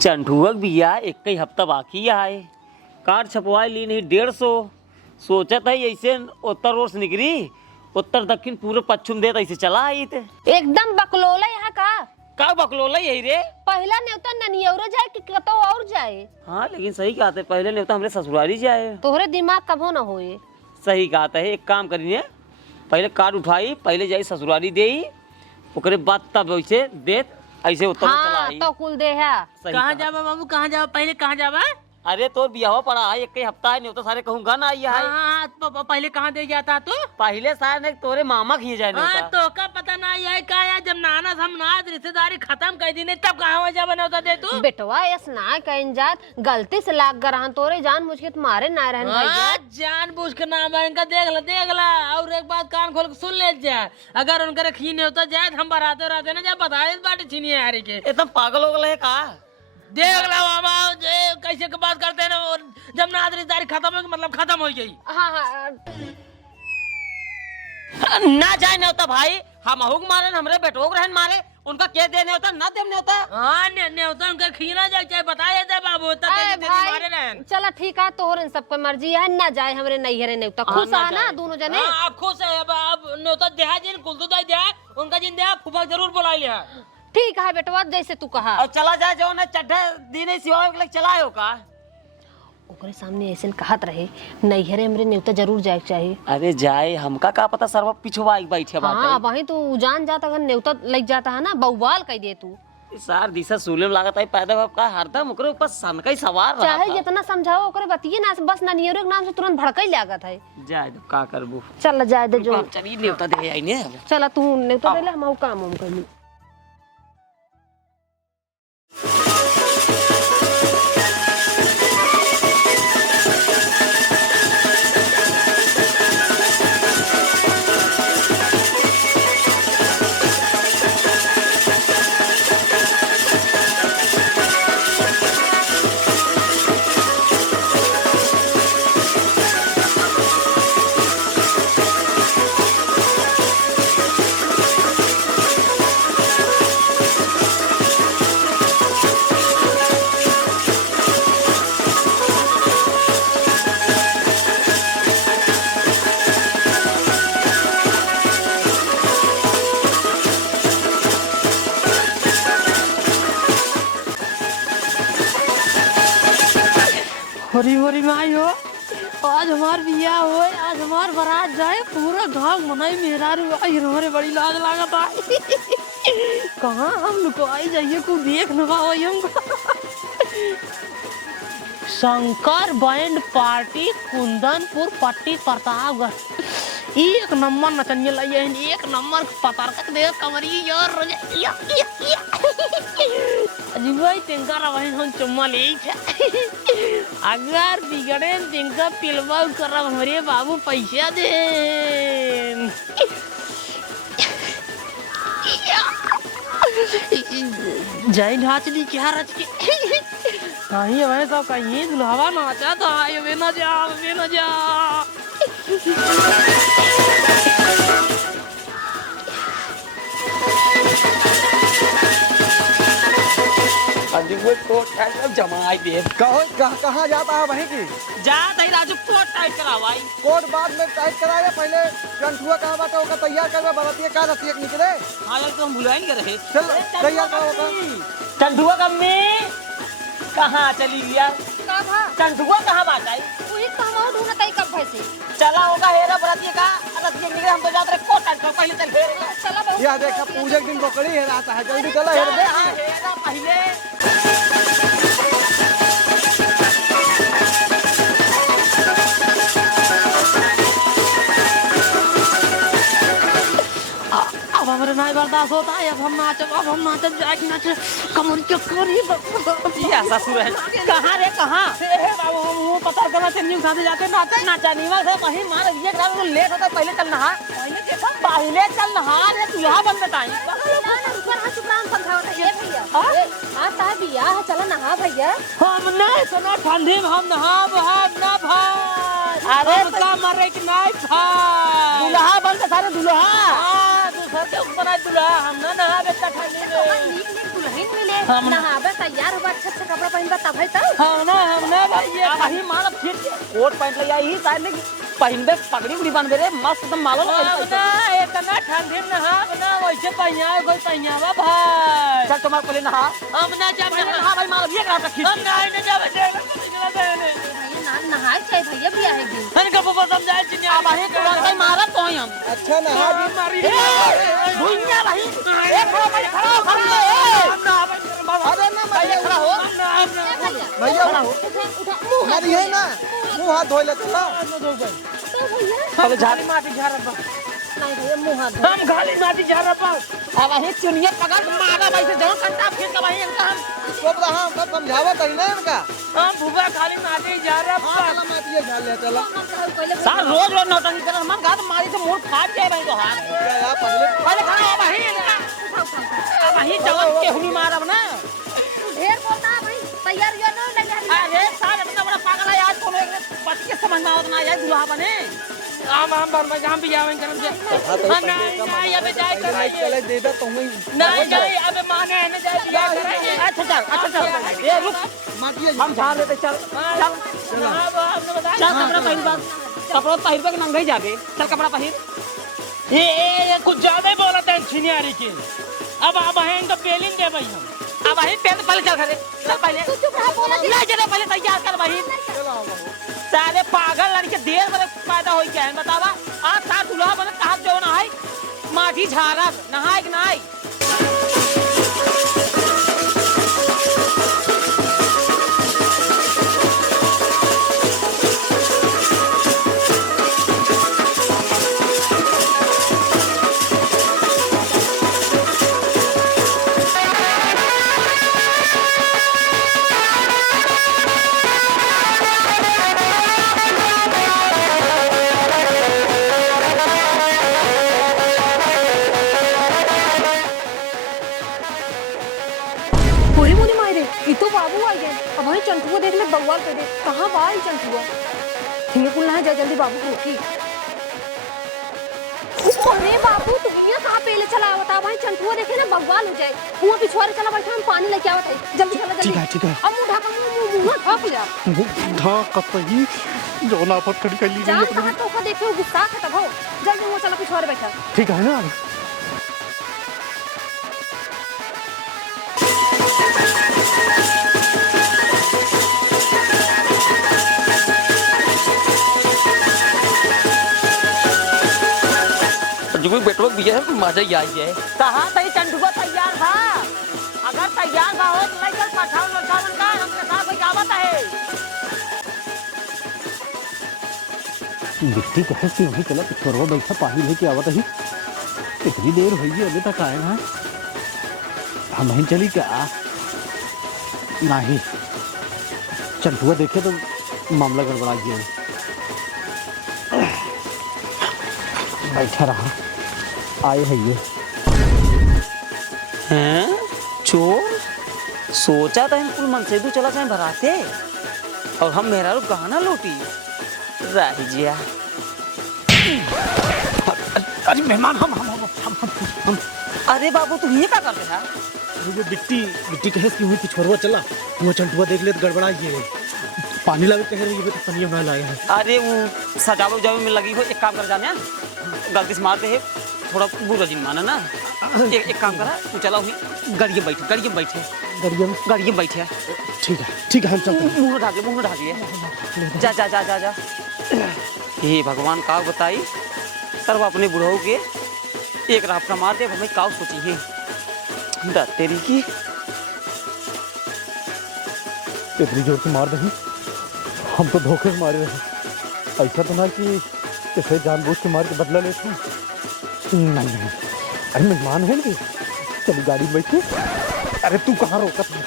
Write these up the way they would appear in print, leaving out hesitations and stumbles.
चंठुआ बिया एक ही हफ्ता बाकी है। कार्ड छपवा ली नहीं 150। सोचत है ऐसे उत्तर ओर से निकली उत्तर दक्षिण पूरे पश्चिम देत ऐसे चला आई थे। एकदम बकलोला यहाँ का बकलोला यही रे। पहला नेवता ननियौरो जाए कि कतो और जाए। हाँ लेकिन सही कहते है पहले नेवता हमरे ससुराली जाए। तोहरे दिमाग कभो न होए। सही कहता है एक काम करिए पहले कार्ड उठाई पहले जाई ससुराली दे ओकरे बाद तब वैसे देत ऐसे उत्तर चला आई। तो कुल दे है। कहाँ जाबा बाबू कहाँ जाबा पहले कहाँ जाबा? अरे तो बियाह पड़ा है एक ही हफ्ता है नहीं तो सारे कहूँगा ना आई है। हाँ पहले कहाँ दे जाता तू? पहले सारे ने तोरे मामा खिए जाए हाँ तो का पता ना है का यार जब नाना हम नाथ रिश्तेदारी खत्म कर दी तब कहाँ जाबा नौता दे तू? बेटवा यस ना कहीं जात गलती से लाग गरहन तोरे जान मुझ के तुम्हारे ना रहन भैया। जान बुझ के ना इनका देख ला और एक बात कान खोल के सुन ले जा। अगर उनका रखी नहीं होता जाए हम बराते रहते ना जब बताए इस बात छीनिए यारी के एकदम पागल हो गए का। देख ला मामा कैसे के बात करते हैं ना जब ना रिश्तेदारी खत्म हो मतलब खत्म हो गई। हाँ ना जाए नहीं होता भाई हम हुक मारे हमरे बेटो रहन मारे उनका क्या देने होता ना देने होता। हाँ ने होता उनका खीना जाए चाहे बताया जाए बाबू मारे रहन। चला ठीक है तोहर सबको मर्जी है ना जाए हमरे नहीं हरे नेवता खुश है ना दोनों जने। आप खुश है अब नेवता देहा जिन कुल तो दे उनका जिन दे फुफा जरूर बुला लिया। ठीक है बेटवा जैसे तू कहा। और चला जाए जो ना चड्ढा दिन सिवा के चलाए हो का। ओकरे सामने ऐसे कहत रहे नैहरे हमरे नेवता जरूर जाए चाहिए। अरे जाए हमका का पता सरवा पिछवा एक बैठे बात हाँ वही तो जान जाता अगर नेवता लग जाता है ना बउवाल कह दे तू। सार दिशा सुलेम लागत है पैदा का हरदम ओकरे ऊपर सन का ही सवार रहा चाहे जितना समझाओ ओकरे बतिए ना बस ननियरो के नाम से तुरंत भड़कई लागत है। जाए तो का करबू। चल जाए दे जो चली नेवता दे आई ने। चला तू नेवता दे ले हम काम हम कर ली। हरी हरी माई हो आज हमार बिया हो आज हमार बारात जाए पूरा गाँव मनाई मेहरा हमारे बड़ी लाज लागत है। कहाँ हम लुकवाई जाइए को देख न पाओ हमको। शंकर बैंड पार्टी कुंदनपुर पट्टी प्रतापगढ़ एक नंबर नचनिया लाइए एक नंबर पतार दे कमरी यार अजीबाई तिनका रवाई हम चुम्मा ले अगर बिगड़े तिनका पिलवा कर हमारे बाबू पैसा दे। जय नाचनी क्या रच के कहीं हमें सब कहीं दुल्हावा नाचा था वे ना जा जमाई दे कहाँ जाता है वहीं की जात है राजू कोट टाइट करावाई। कोट बाद में टाइट कराया पहले चंठुआ कहाँ बात होगा तैयार करवा बरातिया का रतिया निकले। हाँ यार तो हम बुलाएंगे रहे। चल तैयार करो होगा। चंठुआ कम्मी कहाँ चली गया? चंठुआ कहाँ बात आई? वही कहवा ढूंढत है कब भैसे। चला होगा हेरा बरातिया का रतिया निकले हम तो जाते रहे कोट टाइट कर पहले चल फेर। चला बहुत यह देखा पूजे के दिन बकरी है आता है जल्दी चलो हेर दे। हेरा पहले अब हमारे नहीं बर्दाश्त होता है अब हम नाचब जाके नाचे कमर चक्कर ही ये ससुर है कहाँ रे कहाँ बाबू हम पता करना चन्नी उठा दे जाते नाचे नाचा नीवा से कहीं मार ये ग्राम को लेट होता पहले चल नहा पहले चल नहा रे तू यहाँ बन बताई ऊपर हाथ चुपरान समझावत है ये भैया। हां ता बिया है चला नहा भैया। हम नहीं सुनो ठंडी में हम नहाब ना भाई अरे का मरे कि नहीं भाई दुल्हा बन के सारे दुल्हा हां दूसरा के ऊपर दुल्हा हम ना नहा बेटा ठंडी में नीक नीक दुल्हन मिल पहले नहाबे तैयार होबा अच्छा अच्छा कपड़ा पहनबा तब है तो हम ना भाई अब वही मारब फिर कोट पैंट ले आई शायद नहीं पहनबे पगड़ी उड़ी बनबे रे मस्त एकदम मालो ना इतना ठंडी नहा ना वैसे पहिया कोई पहियावा भाई। चल तुम्हारे पहले नहा हम ना जब नहा भाई मारब ये करा खींच हम नहीं जावे भैया ना नहाए चाहिए भैया भी आहे दिन हन का पापा समझाए चिन्ह अब वही तुरंत ही मारब तो हम अच्छा नहा भी मारी भुइया भाई ए खड़ा अरे ना भाई खड़ा हो भैया उठा मुंह मारी है ना मुंह हाथ धोए ले चला तो भैया अब झाड़ी माटी झारबा नहीं भैया मुंह हाथ धो। हम खाली माटी झारबा अब वही चुनिया पकड़ के मारब ऐसे जरूर कंटा फिर के वही इनका हम चुप रहा हम सब समझावा तही ना इनका हम भूबा खाली माटी झारबा चला माटिए झाड़ ले चला पहले सार रोज रोज नौटंकी कर मन घात मारी से मुंह फाट जाए भाई तो हाथ यार पहले पहले खड़ा हो वही अब वही जवान के हुनी मारब ना ढेर बोलता भाई तैयार यो ना ले जा अरे सार इतना बड़ा पागल है यार कोनो एक पति के समझ में आवत ना यार दुल्हा बने हम बर्मा हम भी आवें करम से नहीं अबे जाए नहीं चले दे दे तुम ही नहीं जाए अबे माने है ना जाए बियाह करेंगे अच्छा चल ए रुक माटिए हम झाड़ देते चल चल हमने बताया चल कपड़ा पहन बात कपड़ा पहन के नंगा ही जाबे चल कपड़ा पहन ये कुछ ज्यादा बोला था छिनियारी की अब हैं तो पेलिंग दे भाई हम अब वही पहन पहले चल घरे चल पहले तू चुप रहा बोला ले जरा पहले तैयार कर वही चला सारे पागल लड़के देर बड़े पैदा होई क्या है बतावा आज साथ दुल्हा बने कहा जो ना है माटी झारब नहाए कि नहाए पूरी मुनी मारे ये तो बाबू आ गए अब हमें चंटुआ देख ले बवाल कर दे कहां बा ये चंटुआ ठीक है ना जा जल्दी बाबू को रोकी अरे बाबू तुम यहाँ कहाँ पहले चला बता भाई चंटुआ देखे ना बवाल हो जाए वहाँ पिछवाड़े चला बैठा हम पानी लेके आवत है जल्दी चला जल्दी ठीक है अब मुंह ढाका मुंह ढाक जा ढाक कतई जो नाफत खड़ी कर ली जान गई कहाँ तो का देखे गुस्सा है तब हो जल्दी वहाँ चला पिछवाड़े बैठा ठीक है ना जो कोई बेटवा बिया है मजा ही आई है कहाँ तई चंडुआ तैयार था अगर तैयार ना हो तो नहीं चल पठाओ लड़कावन का हमके साथ कोई आवत है मिट्टी कहे से वही चला पिछोरवा बैठा पानी लेके आवत ही इतनी देर हुई है अभी तक आए ना हम वहीं चली क्या नहीं चंटुआ देखे तो मामला गड़बड़ा गया बैठा रहा आए है ये हैं चोर सोचा था हम कुल मनसेदू चला जाए भराते और हम मेरा गहना लूटी राहिजिया अरे मेहमान हम अरे बाबू तुम ये क्या कर रहे हैं वो मिट्टी कहे कि वही पिछोरवा चला वो चंटुआ देख ले तो गड़बड़ा ये पानी लावे कह रही है तो पानी बना लाया है अरे वो सजावट उजावे में लगी हो एक काम कर जाने गलती से मारते है थोड़ा बुरा जिन माना ना एक काम करा तू चला हुई गड़िए बैठे गड़िए बैठे ठीक है हम चलते हैं मुंह ढाकिए जा जा जा जा जा हे भगवान का बताई सर्व अपने बुढ़ऊ के एक राफ्ता मार दे हमें काव सोची है दा तेरी की इतनी जोर से मार दही हम तो धोखे से मारे रहे ऐसा तो ना कि इसे जानबूझ के मार के बदला लेते हैं नहीं अरे मेहमान है ना चलो गाड़ी में बैठे अरे तू कहाँ रोका था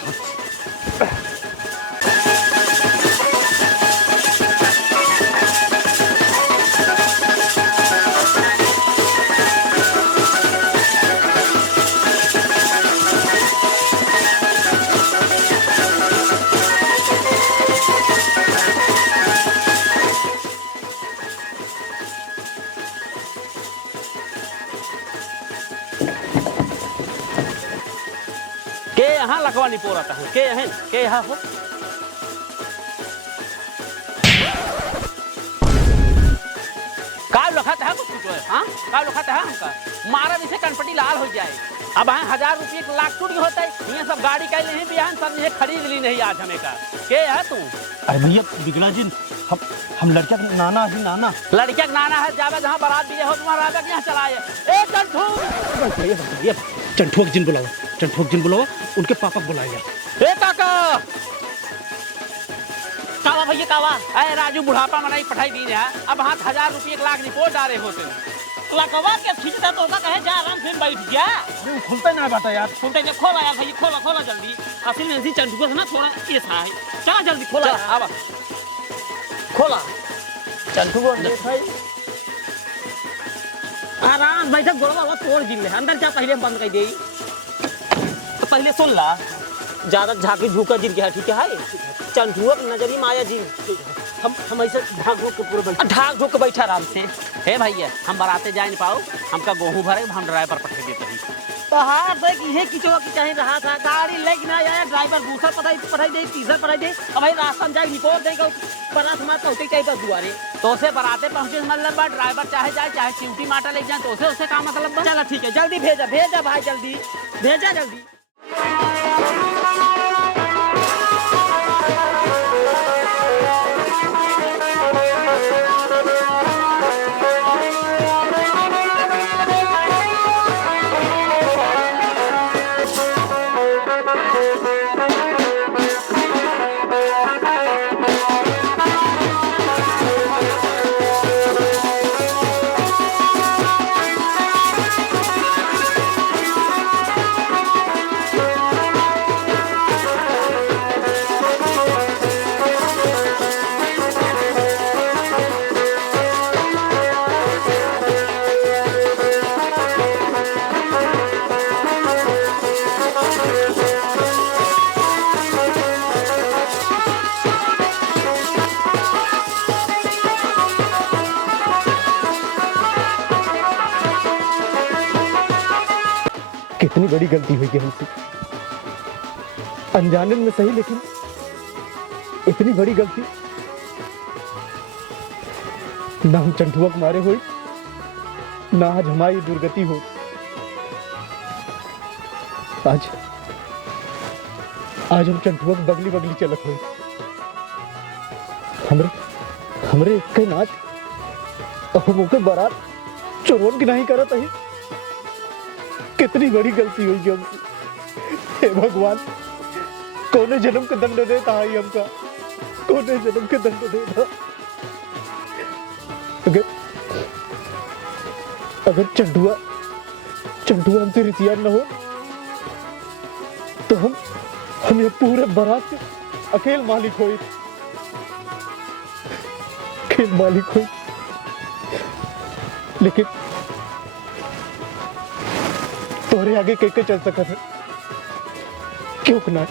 यहाँ लखवा नहीं पोरता है के यहाँ हो का लखत है कुछ जो है हाँ का लखत है हमका मारा इसे कनपटी लाल हो जाए अब हाँ 1000 रुपये 1 लाख टूट होता है ये सब गाड़ी का नहीं बिहान सब ये खरीद ली नहीं आज हमें का के है तू अरे भैया बिगड़ा जी हम लड़किया का नाना है नाना लड़किया का नाना है जावे जहाँ बारात भी हो तुम्हारा राजा यहाँ चलाए ए चंठू भैया चंठुआ जिन बुलाओ उनके पापा को बुलाया ए काका कावा भैया कावा अरे राजू बुढ़ापा मनाई पढ़ाई दी है अब हाँ 1000 रुपये 1 लाख रिपोर्ट डाले होते लकवा के खींचता तो का कहे जा आराम से बैठ गया अरे खुलता ना बाटा यार सुनते जब खोला यार भैया खोला जल्दी असल में ऐसी चंदुआ से ना थोड़ा ये सा है चला जल्दी खोला अब खोला चंदुआ भाई आराम बैठक गोड़ा वाला तोड़ दी अंदर जा पहले बंद कर दे तो पहले सुन ला ज्यादा झाके झुका गिर गया ठीक है चंदुआ नजरी माया जी हम ऐसे ढाक ढोक के बैठा आराम से हे भैया हम बराते जा नहीं पाओ हमका गेहूं भरे हम ड्राइवर पठा देते ही पहाड़ से किहे किचो की चाहे रहा था गाड़ी लेके ना आया ड्राइवर दूसरा पढ़ाई दे तीसरा पढ़ाई दे अब भाई रास्ता जाए रिपोर्ट देगा बरात हमारा पहुंचे चाहिए दुआरे तो उसे बराते पहुंचे मतलब बा ड्राइवर चाहे जाए चाहे चिमटी माटा ले जाए तो उसे का मतलब बा चलो ठीक है जल्दी भेजा भाई जल्दी भेजा जल्दी कितनी बड़ी गलती हुई है हमसे अनजाने में सही लेकिन इतनी बड़ी गलती ना हम चंठुआ को मारे हुए ना आज हमारी दुर्गति हो आज हम चंठुआ को बगली चलत हुए हमरे के नाच और मुके बारात चोरवन की नहीं करत है कितनी बड़ी गलती हुई हमसे हे भगवान कौने जन्म का दंड देता है हमका कौने जन्म के दंड देता अगर चंडुआ हमसे रितिया न हो तो हम ये पूरे बारात के अकेले मालिक हुई लेकिन तोरे आगे के चल सकत है क्यों ना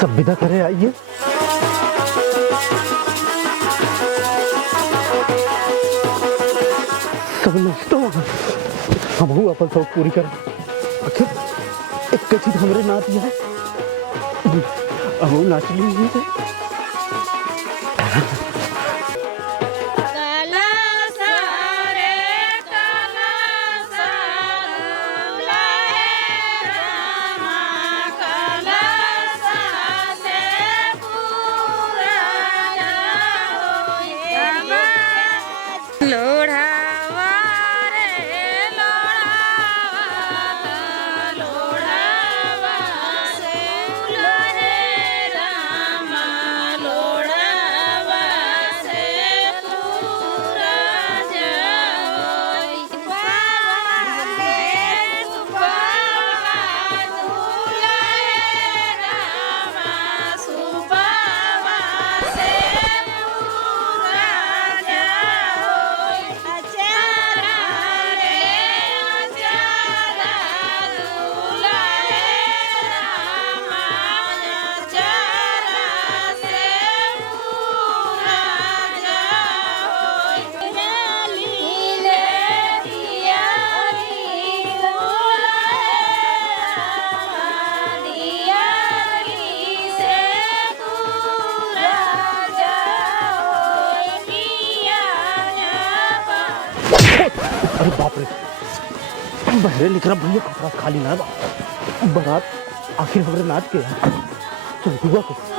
सब विदा करे आइए सब नाचतो हम अपन शौक पूरी कर आखिर एक चीज हमरे नाच है अब नाच लीजिए अरे बाप रे, बहरे लिख रहा भैया खतरा खाली ना बा। बारात आखिर हमरे नाच के चंटुआ के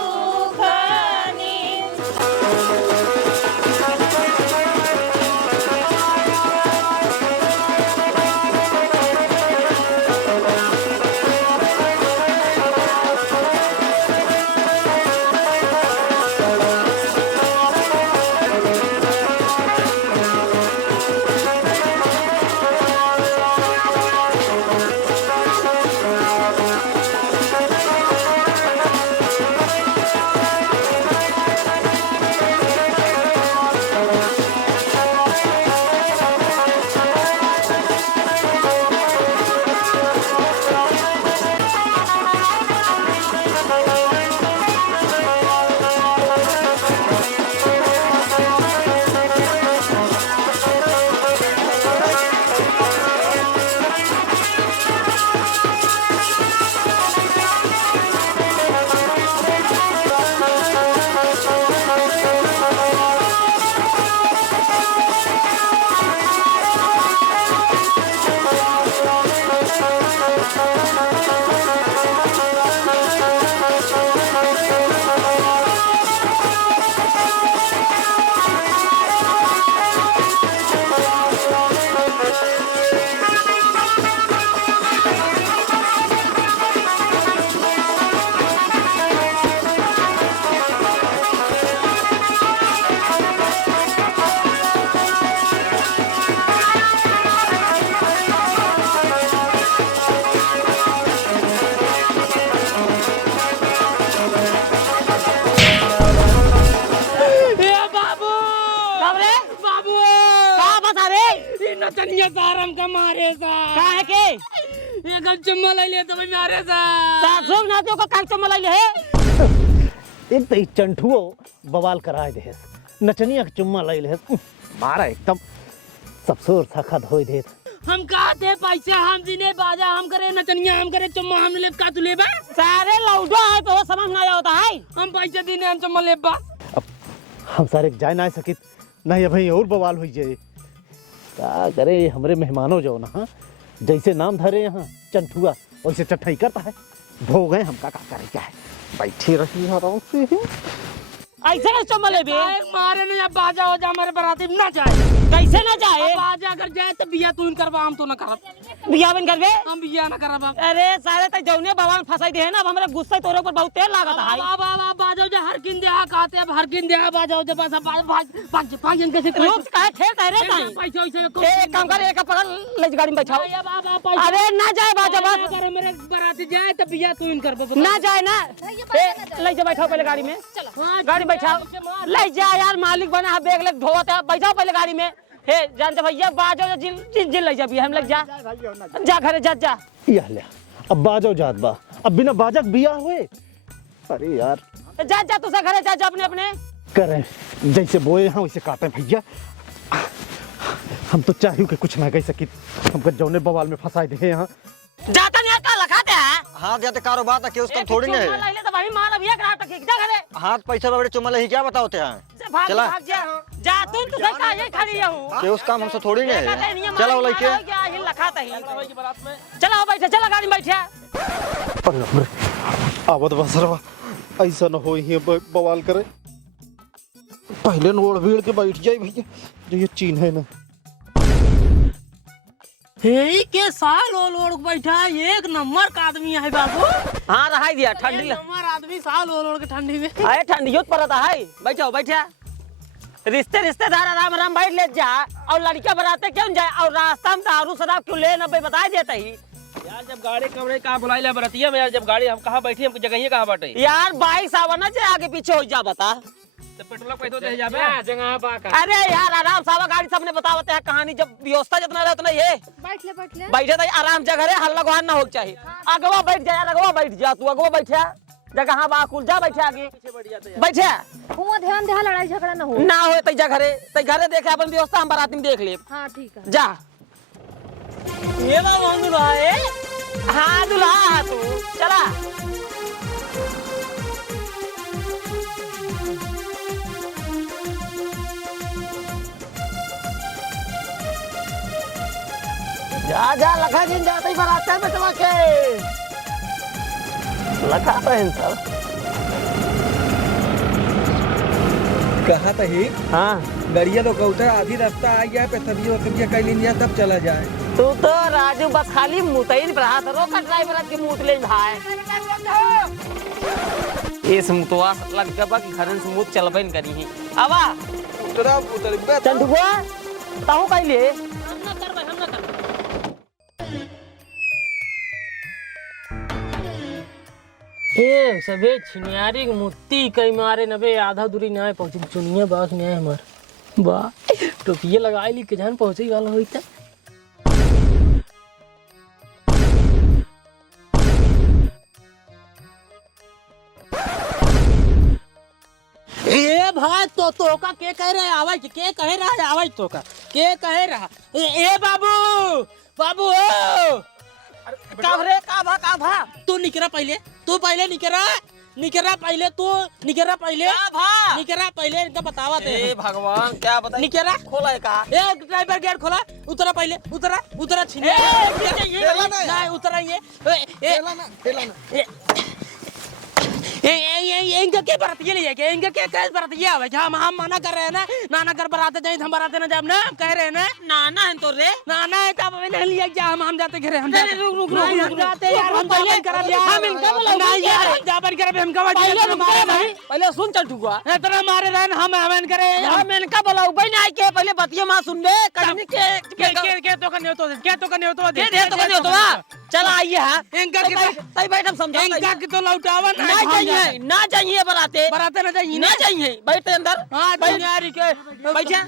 नचनिया सारम का मारे सा काहे के ये गम चम्मा ले ले तो मारे सा सासुम नातियों को काहे चम्मा ले है। एक तो चंठुओ बवाल कराए दे, नचनिया के चुम्मा ले ले मारा एकदम सबसोर साखा धोई दे। हम कहते पैसा हम दिने बाजा हम करे नचनिया हम करे चम्मा हम ले का तू लेबा सारे लौडो है तो समझ ना होता है। हम पैसा दिने हम चम्मा लेबा अब हम सारे जाए ना सकित नहीं, अभी और बवाल हो जाए। क्या करे हमरे मेहमानों जो ना, हाँ जैसे नाम धरे यहाँ चंठुआ वैसे चट्ठाई करता है। भो गए हम का करे क्या है, बैठी रही आराम से ऐसे कैसे चम्मा ले बे मारे ने बाजा हो जा हमारे बराती ना जाए। कैसे ना जाए, बाजा अगर जाए तो बिया तू करबा हम तो ना करब। बिया बन करबे हम बिया ना करब। अरे सारे त जौने बवाल फसाई दे है ना, अब हमरा गुस्सा तोरे ऊपर बहुत तेल लागत है। अब बाजा जा हर किन देहा कहते अब हर किन देहा बाजा हो जा बस पांच जन कैसे रुक काहे ठेलता है रे ताई। पैसा एक काम कर, एक पकड़ ले गाड़ी में बैठाओ। अरे ना जाए बाजा बस, अगर मेरे बराती जाए तो बिया तू करब ना जाए ना ले जा बैठाओ पहले गाड़ी में, गाड़ी बैठाओ ले जा यार, मालिक बना बैग ले ढोवत है, बैठाओ पहले गाड़ी में। हे जानते भैया बाजो जिल जिल जिल ले जा भी हम लग जा जा घरे जा जा या ले अब बाजो जात बा, अब बिना बाजक बिया हुए। अरे यार जा जा तू घरे जा जा अपने अपने करें जैसे बोए हैं वैसे काटे भैया। हम तो चाहिए कि कुछ ना कह सकी, हमको जौने बवाल में फंसाए दे यहाँ जाता नहीं का लखाते हैं। हाथ जाते कारोबार तक उसका थोड़ी नहीं है। ले तो भाई मार अब ये करा तक जा घरे हाथ पैसा बड़े चुम्मा ले क्या बताओते हैं। भाग चला भाग जा तू तो का ये खड़ी हूं कि उस काम हमसे थोड़ी नहीं है। चला वो लेके ये लखाता ही चला बैठा, चला गाड़ी में बैठा। अरे हमरे आवत बसरवा ऐसा न हो ही बवाल करे, पहले नोड़ भीड़ के बैठ जाए भैया जो ये चीन है ना। हे के साल ओड़ बैठा एक नंबर का आदमी है बाबू। हां रहाई दिया ठंडी नंबर आदमी साल ओड़ के ठंडी में अरे ठंडियो पड़ता है। बैठो बैठा, रिश्तेदार आराम आराम बैठ ले जा, और लड़कियां बराते क्यों जाए, और रास्ता में दारू शराब क्यों ले ना बता देता ही यार। जब गाड़ी कमरे कहाँ बुलाई बरतिया में यार, जब गाड़ी हम कहाँ बैठी हमको जगह कहाँ बाटे यार। बाइक सावन जे आगे पीछे हो जा बता तो पेट्रोल पैसा दे जाबे जगह बाका। अरे यार आराम सावा गाड़ी सबने बतावते है कहानी, जब व्यवस्था जितना रहे उतना ये बैठ ले बैठे तो आराम जगह रे, हल्ला गुहान ना हो चाहिए। अगवा बैठ जा यार, अगवा बैठ जा, तू अगवा बैठा जगह हाँ बाकुल जा बैठे आगे बैठे। हुआ ध्यान दे लड़ाई झगड़ा ना हो ना हो तै घरे देखे अपन व्यवस्था हम बाराती में देख ले। हाँ ठीक है जा ये बाबू दुल्हा है। हाँ दुल्हा तू चला जा जा लखा जी जाते ही बराते में चला के लखा तो है सब। कहा था ही हाँ गरिया तो कौतर आधी रास्ता आ गया पे सब्जी कह लिया तब चला जाए। तू तो राजू बस खाली मुतईन रहा था रोका ड्राइवर के मुत ले भाई इस मुतवा लग गबा कि घर से मुत चलबे न करी ही आवा उतरा उतर चंदुआ ताऊ पहले ए सबे छिनियारी के मुत्ती कई मारे नबे आधा दूरी ना पहुंची चुनिया बास ने हमार वाह टोपिया लगा ली के जान पहुंचे वाला होई त ए भाई तो का के कह रहे आवाज के कह रहा है आवाज तो का के कह रहा ए बाबू बाबू ओ का भा तू निकरा पहले तू पहले निकरा पहले तू निकरा पहले इनका बतावा दे भगवान क्या बता निकरा खोला है का ए ड्राइवर गेट खोला उतरा पहले उतरा छिने नहीं उतरा ये इनका क्या बरातिया नहीं है क्या इनका क्या कैसे बरातिया है हम मना कर रहे हैं ना कर बराते जाए हम बराते ना जब ना कह रहे हैं नाना है तो रे नाना है तब नहीं लिया क्या हम जाते घरे हम रुक जाते यार हम पहले कर दिया हम इनका नहीं यार जाबर करे हम का पहले सुन चल ठुआ इतना मारे रहे हम करे हम इनका बोला भाई नहीं के पहले बतिया मां सुन ले कहीं के तो करने हो तो दे चल आइए हां इनका सही बैठ हम समझो इनका की तो लौटावा ना चाहिए बराते ना चाहिए बैठे अंदर हां दुनियारी के बैठे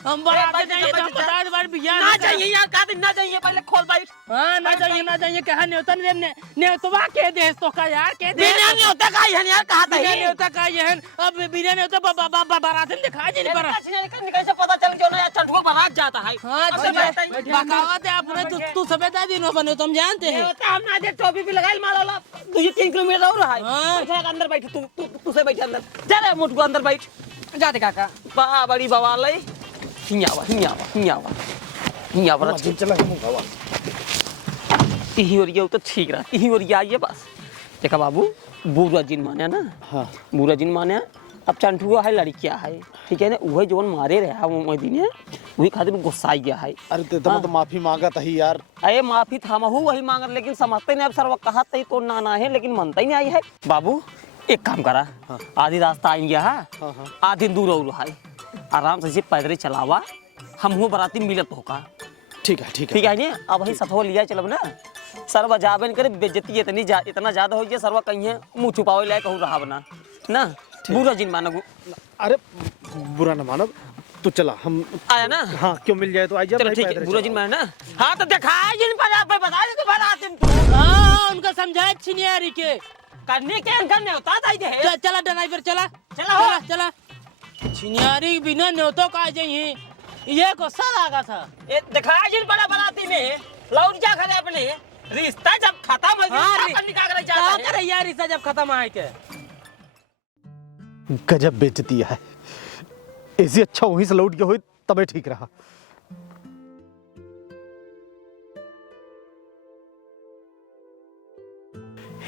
हम बराते नहीं तो बता दे बार भैया ना चाहिए यार का दिन ना चाहिए पहले खोल बैठ हां ना चाहिए कहा नहीं होता ने तो वा के देश तो का यार के देश नहीं होता का है यार कहा था नहीं होता का है अब बिना नहीं होता बारात में दिखा जी पर कैसे पता चल क्यों ना चंदुआ बारात जाता है हां बकावत है अपने तू सफेदा दिन बने तुम जानते हैं हम ना दे टोपी भी लगाई मार वाला 2-3 किलोमीटर और है बैठा अंदर बैठ तू से बैठ अंदर जा रे मोटू अंदर बैठ जाते काका बा बड़ी बवाल है हियावा बड़ा चला मुंगावा यही और ये तो ठीक रहा यही और ये बस देखा बाबू बुरा जिन माने ना हाँ बुरा जिन माने अब चंठुआ है लड़किया है ठीक है ना वही जोन मारे रहा वो दिन वही खातिर गुस्सा गया है अरे तो माफी मांगा था यार अरे माफी थामहू वही मांग लेकिन समझते नहीं अब सर कहा तो नाना है लेकिन मनता ही नहीं आई है बाबू एक काम करा आधी रास्ता आएंगे हाँ आधी दूर और है आराम से पैदल चलावा हम हूँ बराती मिलत होगा ठीक है नहीं अब वही सथो लिया चलब ना सरवा जाबे न करे बेइज्जती इतना ज्यादा हो गया सरवा कहीं मुंह छुपावे लायक कहूँ रहा बना ना बुरा जिन मानो अरे बुरा न मानो तो चला हम आया ना हाँ क्यों मिल जाए तो आ चलो ठीक है बुरा जिन मानो ना हाँ तो दिखाए जिन पर बता दे बराती हां उनका समझाए छिनियारी के करने के करने होता था चला ड्राइवर चला छिनियारी बिना न्योतो का जाइए ये गुस्सा लगा था ये दिखाया जिन बड़ा बराती में लौट जा खड़े अपने रिश्ता जब खत्म हो गया निकाल जाता है करे यार रिश्ता जब खत्म आए के गजब बेइज्जती है ऐसी अच्छा वहीं से लौट के हुई तबे ठीक रहा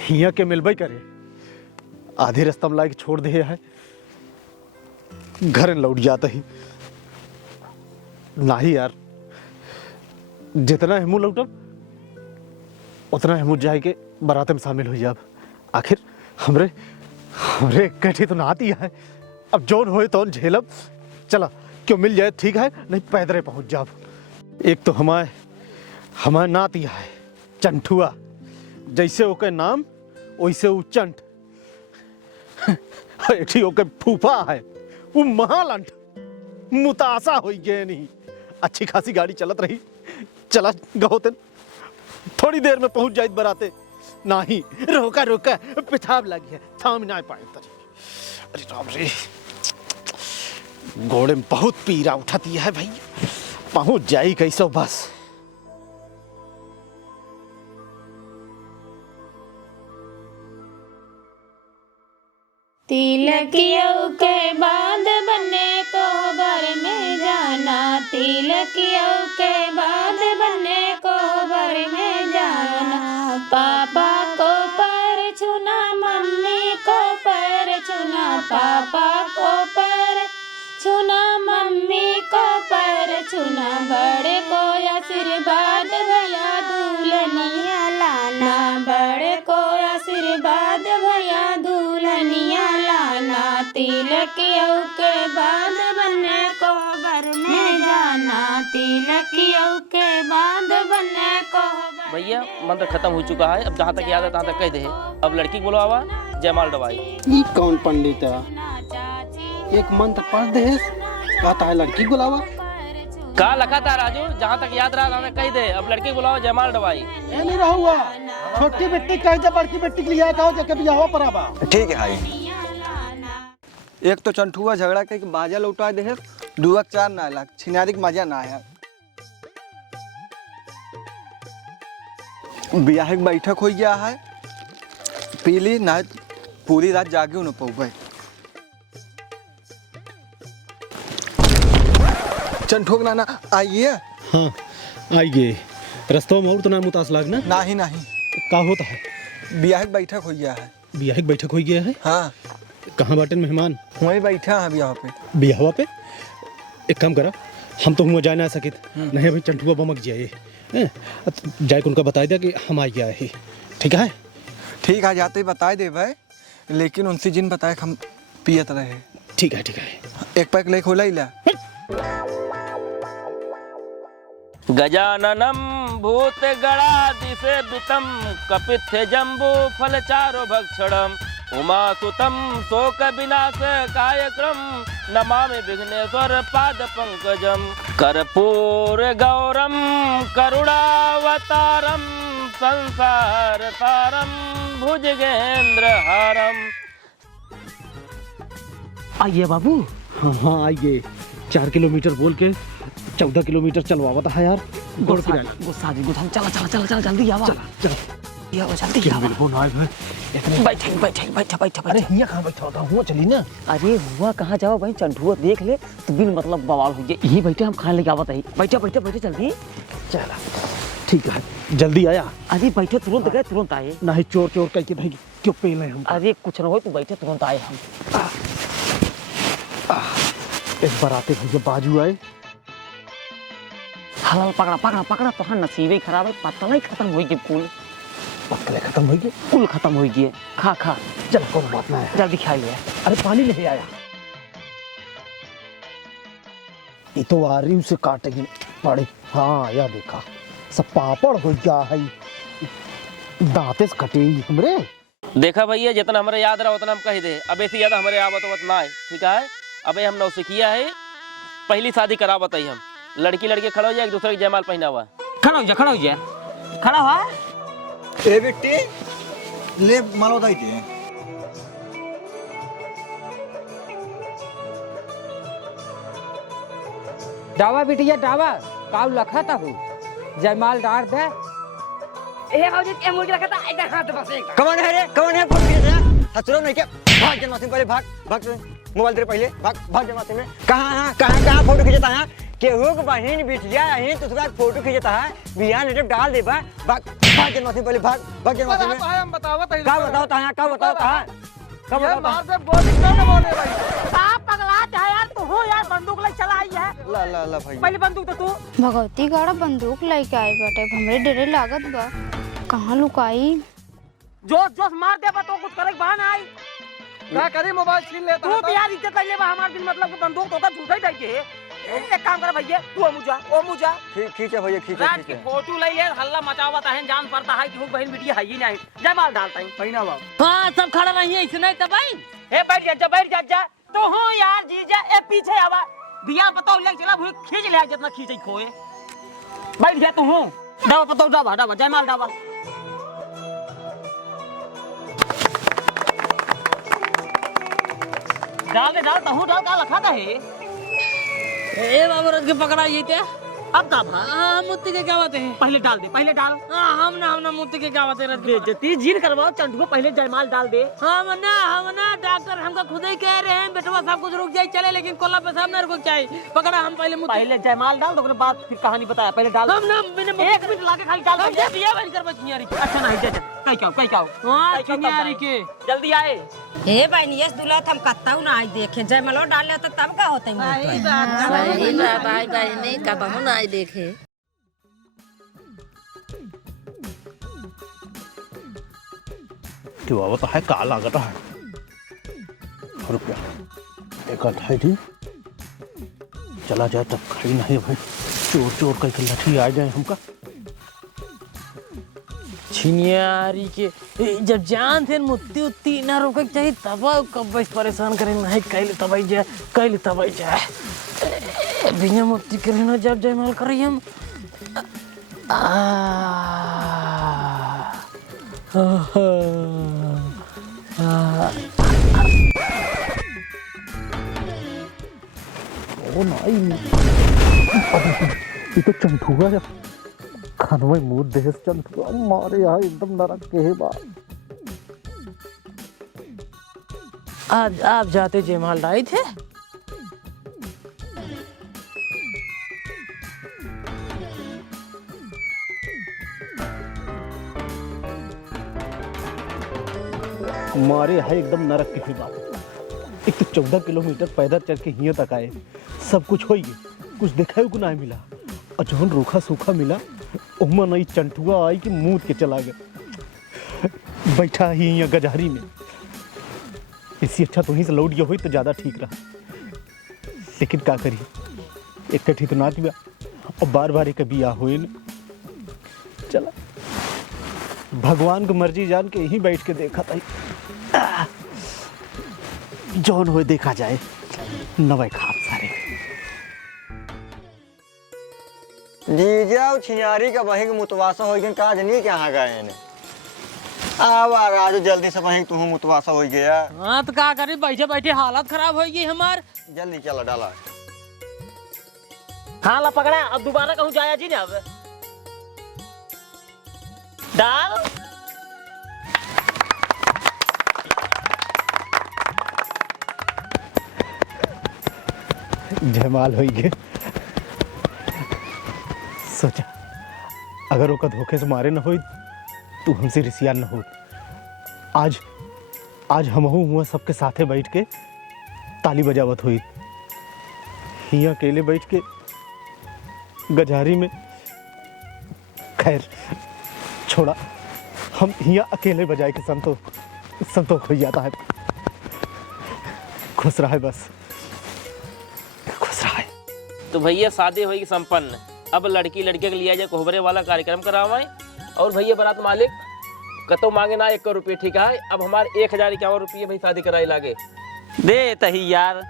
हिया के मिलबई करे आधे रास्ता में लाके छोड़ दे है घर लौट जाता ही नहीं यार जितना हमू लौटब उतना हमू जाए के बारात में शामिल हो जाब आखिर हमरे कठी तो नाती है अब जोन होए तो झेलब चला क्यों मिल जाए ठीक है नहीं पैदल पहुंच जाब एक तो हमारे नाती है चंठुआ जैसे ओके नाम वैसे वो चंट एक ओके फूफा है वो महालंठ मुतासा हो गए नहीं अच्छी खासी गाड़ी चलत रही चला गहोतन थोड़ी देर में पहुंच जाए बराते नहीं रोका पेशाब लग गया थाम ना पाए अरे राम रे घोड़े में बहुत पीरा उठाती है भाई पहुंच जाई कैसो बस तिलकियों के बाद बनने को बर में जाना तिलकियों के बाद बनने को छूना, बड़े को आशीर्वाद भैया दुल्हनिया लाना, बड़े को आशीर्वाद भैया दुल्हनिया लाना, तिलक के बाद बनने को बर में जाना, तिलक के बाद बनने को। भैया मंत्र खत्म हो चुका है, अब जहाँ तक याद है तहाँ तक कह दे। अब लड़की को बुलावा, जयमाल डबाई। ये कौन पंडित है? एक मंत्र पढ़ दे, कहता है लड़की बुलावा। कहा लखा था राजू, जहाँ तक याद रहा तहाँ तक कह दे। अब लड़की बुलाओ, जयमाल डबाई। ये नहीं रहूँगा, छोटी बेटी कह दे, बड़की बेटी के लिए कहो जाके भी आवा पराबा। ठीक है भाई। एक तो चंठुआ झगड़ा के बाजा लौटा दे, दुआ चार ना लाख छिनारी के मजा ना आया। ब्याह के बैठक हो गया है, पीली ना पूरी रात जागे न पौबे। चंठुआ नाना आइए। हाँ आइए। रस्तों में और तो ना मुतास लागना। नहीं नहीं, का होता है? ब्याह के बैठक हो गया है। ब्याह की बैठक हो गया है? हाँ। कहाँ बाटे मेहमान? वहीं बैठा है ब्याह पे। ब्याहवा पे? एक काम करा, हम तो हुआ जा ना सके, नहीं भाई चंठुआ बमक जाए, जाए उनका बता दिया कि हम आ गया है। ठीक है? ठीक है, जाते ही बता दे भाई, लेकिन उनसे जिन बताए हम पियत रहे। ठीक है ठीक है। एक पैक ले खोला ही ला। गजाननम भूत गणाधिसेवितम कपित्थ जम्बू फलचारो भक्षणम उमासुतम शोक विनाश कायक्रम नमामि विघ्नेश्वर पाद पंकजम कर्पूर गौरम करुणावतारम संसार सारम भुजगेंद्र हारम। आइए बाबू। हाँ हाँ आइए। 4 किलोमीटर बोल के 14 किलोमीटर चलवावता है यार। गुस्सा चला चला चला चला जल्दी आवा। चल जल्दी आवा। बैठे बैठे बैठे बैठे। अरे यहाँ कहाँ बैठा होता हुआ चली ना। अरे हुआ कहाँ जाओ भाई, चंठुआ देख ले तो बिन मतलब बवाल हो जाए। यही बैठे, हम खाने लेके आवत है। बैठे बैठे बैठे जल्दी। चला ठीक है, जल्दी आया। अरे बैठे, तुरंत गए तुरंत आए। नहीं चोर चोर कह के भाई क्यों पेले हम। अरे कुछ न हो, तू बैठे तुरंत आए हम। एक बराते भैया बाजू आए। हलाल पकड़ा पकड़ा पकड़ा, तो हाँ नसीबे खराब है। पता नहीं खत्म हो गई कुल। पतले खत्म हो गए, कुल खत्म हो गई। खा खा चल कोई बात नहीं, जल्दी खा लिया। अरे पानी नहीं आया। ये तो आरी से काटेगी पड़े। हाँ यह देखा सब पापड़ हो गया है, दांते से कटेगी हमरे। देखा भैया, जितना हमारे याद रहा उतना हम कह दे। अब ऐसी याद हमारे आवत उतना है। ठीक है, अबे हम नौसिखिया है, पहली शादी करा बताई हम। लड़की लड़के खड़ा हो जाए, एक दूसरे की जयमाल पहना हुआ। खड़ा हो जा, खड़ा हो जा, खड़ा हुआ। ए बेटी ले मालो दाई थे। डावा बिटिया डावा, काऊ लखा था हो जयमाल डार दे। ए बाबूजी के मुर्गी रखा था, इधर हाथ बस एक। कौन है रे, कौन है? फोन किया हसरो नहीं क्या? भाग जन्म से पहले भाग भाग, मोबाइल तेरे पहले भाग भाग जन्म से में। कहाँ फोटो खींचता है? केहू के बहन बिटिया यहीं तो उसका फोटो खींचता है। बिहान नेटअप डाल दे, भाग भाग जन्म से पहले भाग भाग जन्म से में। हम बतावत है। का बताओ है, का बताओ है, का बताओ मार से बोली ना बोले भाई। का पगलाट है यार तू हो यार, बंदूक ले चला आई है। ला ला ला भाई, पहले बंदूक तो तू। भगवती गाड़ा बंदूक लेके आई बाटे, हमरे डरे लागत बा। कहाँ लुकाई? जोश जोश मार दे बा तो कुछ करे बहाना आई। क्या करी, मोबाइल छीन लेता तू भी यार इज्जत ले बा हमार दिन, मतलब बंदूक तो का झूठा ही दे के। एक काम कर भैया, तू ओ मुझा खींचे भैया, खींचे रात की फोटो ले ले, हल्ला मचावत है, जान पड़ता है कि वो बहन बिटिया है ही नहीं। जयमाल डालता है पहिना बाबू। हाँ सब खड़ा रही है, इसने तो भाई। हे बैठ जा तो हो यार जीजा। ए पीछे आवा, दिया बताओ ले चला भूल खींच ले, जितना खींचे खोए। बैठ जा तू हो, डावा बताओ, डावा डावा जयमाल डावा। डाल दे, डाल तहु डाल, का लखा है। ए बाबू रज के पकड़ा ये थे। अब का भा मुत्ती के क्या बात है? पहले डाल दे, पहले डाल। हम ना मुत्ती के क्या बात है? बेइज्जती जीन करवाओ, चंदू पहले जयमाल डाल दे। हम ना डॉक्टर हमका खुद ही कह रहे हैं बेटवा सब कुछ रुक जाए चले, लेकिन कोला पे सामने रुक जाए। पकड़ा हम पहले जयमाल डाल, तो बाद फिर कहानी बताया। पहले डाल। हम ना 1 मिनट लाके खाली डाल। अच्छा नहीं, कहीं क्या हां चिनियारी के जल्दी आए। हे बहनी ये दूल्हा हम कत्ता ना आई देखे जय मलो डाले तो तब का होते सही बात भाई बहनी कब हम ना आई देखे। क्यों आवत है का लागत है रुपया एक है थी चला जाए तब खड़ी नहीं भाई चोर चोर करके लठी आ जाए हमका चिनियारी के जब जान थे मुत्ती उत्ती ना रोके चाहिए तब कब बस परेशान करे नहीं कैले तबाई जाए बिना मुत्ती करे ना जब जयमाल करी हम ओ नहीं ये तो चंठुआ जब खान में मुंह देश चंठुआ मारे यहाँ एकदम नरक के है बात। आज आप जाते जयमाल लाई थे मारे है एकदम नरक की बात। एक तो 14 किलोमीटर पैदल चल के हियाँ तक आए सब कुछ हो गए कुछ देखा को नहीं मिला और जौन रूखा सूखा मिला उमा नहीं चंठुआ आई कि मुँह के चला गया बैठा ही यहाँ गजारी में। इससे अच्छा तो ही से लौट गया हो तो ज़्यादा ठीक रहा लेकिन क्या करिए एक कठी तो नाच गया और बार बार एक बिया हुए न चला भगवान की मर्जी जान के यहीं बैठ के देखा था जौन हो देखा जाए नवाई खाप सारे जीजा और छिनारी का वहीं के मुतवासा हो गया कहा जनी कहाँ गए ने अब आज जल्दी से वहीं तू मुतवासा हो गया। हाँ तो क्या करें बैठे बैठे हालत खराब हो गई हमार जल्दी चला डाला हाँ ला पकड़ा अब दोबारा कहूँ जाया जी ने अब डाल जयमाल हो गए सोचा अगर वो धोखे से मारे न हो तू हमसे रिसिया न हो आज हम हुआ सबके साथे बैठ के ताली बजावत हुई हिया अकेले बैठ के गजारी में खैर छोड़ा हम हिया अकेले बजाए के संतोष हो जाता है खुश रहा है बस खुश रहा है। तो भैया शादी होगी संपन्न। अब लड़की लड़के के लिया जाए कोहबरे वाला कार्यक्रम करावाएं और भैया बारात मालिक कतो मांगे ना 1 करोड़ रुपये ठीक है। अब हमारे 1051 रुपये भाई शादी कराई लागे दे तही यार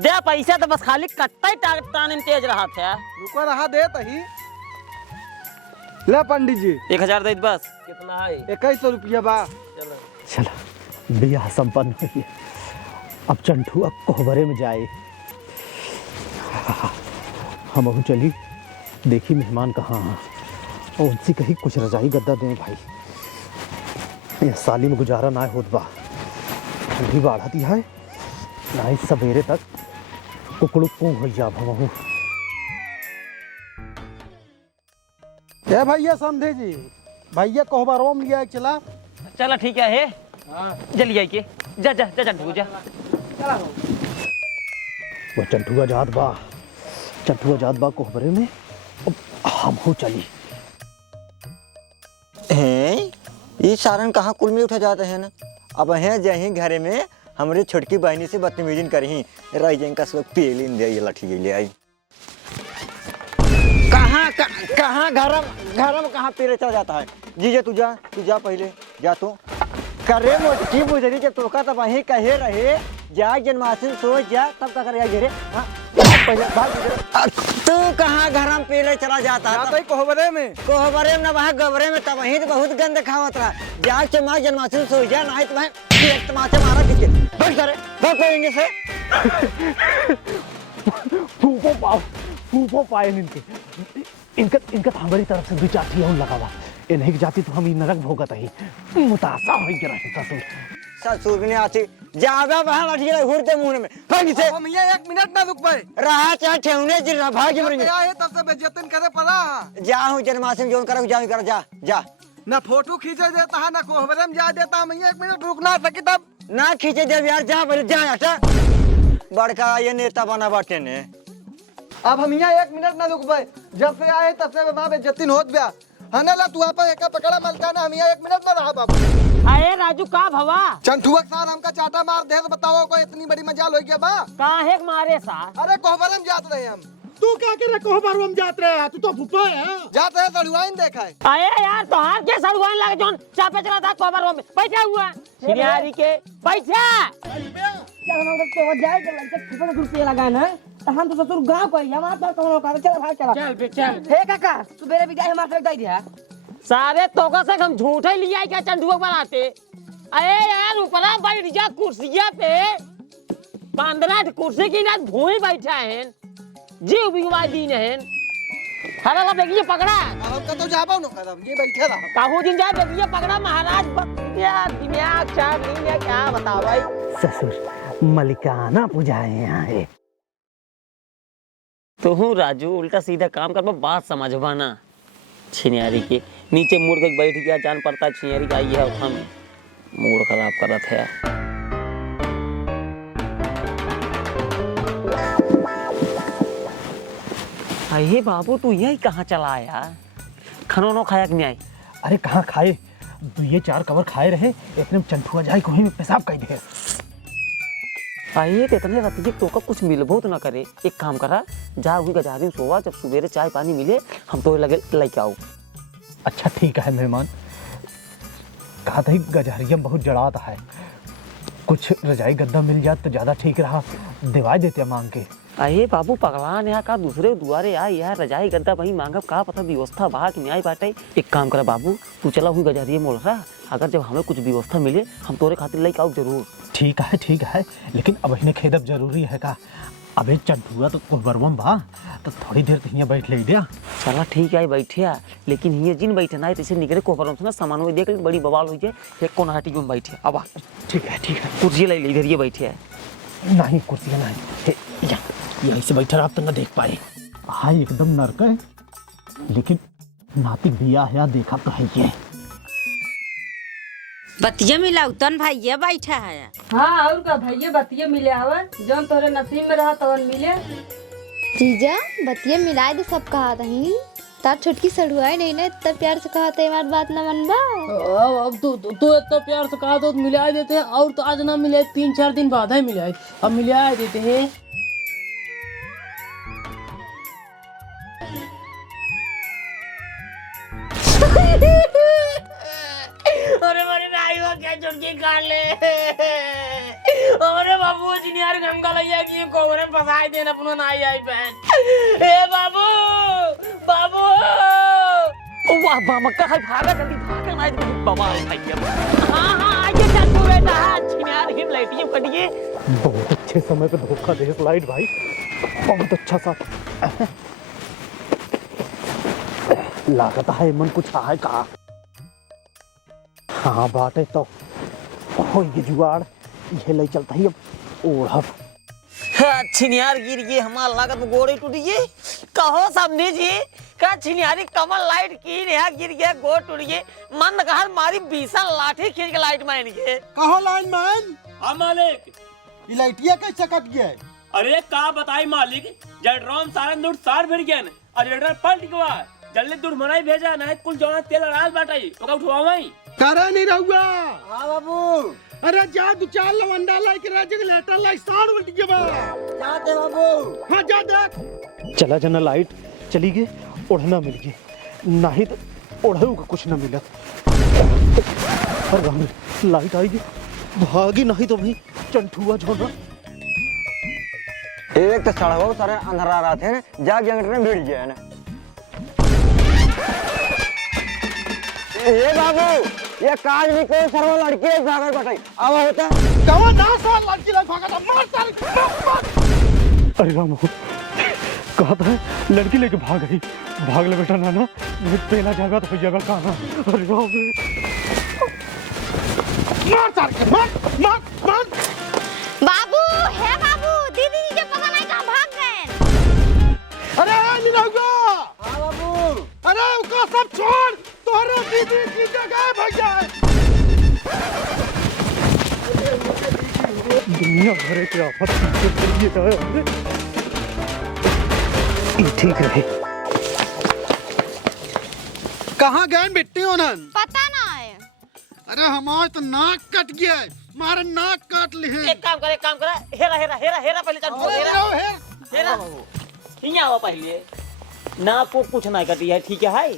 दे पैसा तो बस खाली कट्टा ही टाने तेज रहा था रुको रहा दे तही ले पंडित जी 1000 दे बस कितना है 2100 रुपया बा चलो चला बियाह संपन्न हुई अब चंठू अब कोहबरे में जाए हम अभी चली देखी मेहमान कहाँ हैं और उनसे कहीं कुछ रजाई गद्दा दें भाई ये साली में गुजारा ना होत बा ठंडी बढ़ाती है ना ही सवेरे तक कुकड़ू पू हो जा भमहू ए भैया समझे जी भैया कोहबरों में लिया चला चला ठीक है जल्दी आई के जा जा जा चंठू जा वो चंठुआ जात बा कोहबरे में अब हम हो चली हैं ये सारन कहाँ कुल में उठा जाते हैं ना अब हैं जहीं घरे में हमारे छोटकी बहनी से बदतमीजी करी रह जाए का सब पेलिन दे ये लठी ले आई कहाँ घरम कहाँ पेले चला जाता है जीजे तू जा पहले जा तू करे मोटकी बुझरी जब तोका तब वहीं कहे रहे जा जन्माष्टमी सो जा तब का करे घेरे पहले तू कहाँ घरम पेले चला जाता है कोहबरे में ना वहाँ गबरे में तब वहीं तो बहुत गंद खावत रहा जा चमा जन्माष्टमी सो जा ना तो वहीं एक तमाचे मारा किसके बस करे बहुत करेंगे से फूफो पाए इनका हमारी तरफ से भी चाची है लगावा ये नहीं जाती तो हम नरक भोगत ही मुतासा हो गया ससुर ने आती जावे वहां लठी ले हुरते मुंह में भाग से हम ये 1 मिनट ना रुक पाए रहा चाहे ठेवने जी भाग मरेंगे क्या है तब से बेइज्जती करे पड़ा जाऊं जन्माष्टमी जोन करो जाऊं कर जा ना फोटो खींचे देता है ना कोहबरे में जा देता। मैं 1 मिनट रुकना सकी तब ना खींचे जब यार, जा पहले जा हटा। बड़का ये नेता बना बाटे ने। अब हम यहाँ 1 मिनट ना रुक पाए। जब से आए तब से वहाँ बेइज्जती होत गया है ना। ला तू आपा एक पकड़ा मलता ना, हम यहाँ 1 मिनट में रहा बाबू। अरे राजू का भवा चंठुआ सार हमका चाटा मार दे तो बताओ को इतनी बड़ी मजाल हो गया बा। काहे मारे सा अरे कोहबरे में जात रहे हम। तू क्या कर रहा कोहबर में जात रहे? तू तो फुफा है। जाते हैं सड़ुआइन देखा है। अरे यार तोहार के सड़ुआन लगे जोन चापे चला था कोबर में बैठा हुआ सिनियारी के बैठा। चल हम तो जाए के लड़के कितना रुपया लगाना है तो हम तो ससुर गांव को हमार पर कौन का चल भाई चल बे चल। हे काका तू मेरे बिगाई हमार से दई दिया सारे तोका से हम झूठे लिया क्या चंदुआ बनाते। अरे यार ऊपरा बैठ जा कुर्सिया पे 15 कुर्सी की ना भूमि बैठा है जीव बिगवा दिन है। हरा ला बेगिए पकड़ा हम का तो जाबो न करब ये बैठे रहा। काहू दिन जा बेगिए पकड़ा महाराज यार दिमाग चार नहीं है क्या बताओ भाई। ससुर मलिकाना पूजाए यहाँ है। तो हूँ राजू उल्टा सीधा काम कर बात समझवाना। छिनियारी के नीचे मुड़ के बैठ गया, जान पड़ता छिनियारी का ये हम मूड खराब करत है। अरे बाबू तू यही कहाँ चला आया? खानो खाया कि नहीं आई? अरे कहाँ खाए, 2-4 कवर खाए रहे। इतने चंठुआ जाए कोई में पेशाब कर दे। आइए इतने रतिए तो का कुछ मिलबो तो ना करे। एक काम करा, जा हुई गजारी सोवा, जब सुबेरे चाय पानी मिले हम तो लगे लेके आओ। अच्छा ठीक है मेहमान। कहा था गजारिया बहुत जड़ाता है, कुछ रजाई गद्दा मिल जाए तो ज्यादा ठीक रहा। दिवाई देते मांग के। अरे बाबू पगला ने का दूसरे दुआरे आ यार, रजाई गद्दा वही मांगब का पता व्यवस्था बहा कि न्याय बाटे। एक काम करा बाबू, तू चला हुई गजारिया मोल रहा, अगर जब हमें कुछ व्यवस्था मिले हम तोरे खातिर लेके आओ जरूर। ठीक है, लेकिन अब इन्हें खेदब जरूरी है का? अबे चंठुआ तो कोहबरवम बा, तो थोड़ी देर तो यहाँ बैठ ले दिया। चला ठीक है बैठिया, लेकिन ये जिन बैठना है तैसे निकले कोहबरवम से ना सामान में देख ले बड़ी बवाल हुई है। एक कोन हटी में बैठे अब ठीक है कुर्सी ले इधर ये बैठे है। नहीं कुर्सियाँ नहीं, यहीं से बैठा आप तो न देख पाए। हाँ एकदम नरक है, लेकिन नाती बिया है देखा तो है ये। बतिया मिलाऊ तन भैया बैठा है। हां और का भैया बतिया मिले आवे जौन तोरे नसीब में रहा तवन मिले। जीजा बतिया मिलाए दे सब कहा नहीं तार छुटकी सड़ुआई नहीं ना, इतना प्यार से कहा ते बात ना मनबा। अब तू इतना प्यार से कहा तो मिला देते हैं। और तो आज ना मिले 3-4 दिन बाद ही मिले, अब मिला देते हैं। अरे मेरे नाई हो क्या चुटकी काट ले। अरे बाबू इंजीनियर गंगा लैया की कोवरे फसाई देन अपनो नाई आई बहन। ए बाबू वाह मामा का है, भागा जल्दी भागा ना बहुत बवाल भैया। हां आइए चल बेटा छिनार हिम लाइटियों कटिए। बहुत अच्छे समय पे धोखा दे लाइट भाई, बहुत अच्छा सा लागत है। मन कुछ है कहा? हाँ बात है तो हो ये जुगाड़ ये ले चलता ही अब ओढ़ब। छिनियार गिर गए हमार लागत गोड़े टूट गए। कहो समझे जी का छिनियारी कमल लाइट की नेहा गिर गया गोड़ टूट गए। मन कहा मारी 20 लाठी खींच के लाइट मान गए। कहो लाइन मैन। हाँ मालिक। ये लाइटिया कैसे कट गया है? अरे का बताई मालिक, जडरोम सारा दूर सार भर गया और जडर पलट गया। जल्दी दूर मनाई भेजा ना कुल जवान तेल राज बाटाई ओका उठवाई करा नहीं रहूगा। हां बाबू। अरे जा 2-4 लवंडा लाई के राज लेटर लाई सार उल्ट गया बा। जाते बाबू। हां जा देख। चला जना लाइट चली गई, ओढ़ना मिल गई, नहीं तो ओढ़ू का कुछ न मिलत। अरे लाइट आएगी भागी, नहीं तो भाई चंठुआ जो ना एक तो सड़वा सारे अंधेरा रात है ना, जा जंगल में भिड़ गया ना। ए बाबू ये काज भी कोई सर्व लड़की है भागल बटाई अब होता कवा 10 साल लड़की लग भागा मार साल। अरे राम कहा था लड़की लेके भाग गई। भाग ले बेटा नाना, पहला जागा तो जगह कहाँ। अरे राम मार साल के मार। बाबू है बाबू, दीदी के पता नहीं कहाँ भाग गए। अरे नहीं रहूगा। हां बाबू। अरे उसका सब छोड़, तोहरे दीदी जीजा गायब हो जाए। दुनिया भर के आफत पीछे पड़िए जाए, ये ठीक रहे। कहाँ गए बिट्टी ओनन? पता ना है। अरे हमारे तो नाक कट गया है, मारे नाक काट ली है। एक काम करे हेरा हेरा हेरा हेरा पहले चंदुआ हेरा हिया आओ पहले ना को कुछ ना कटी है ठीक है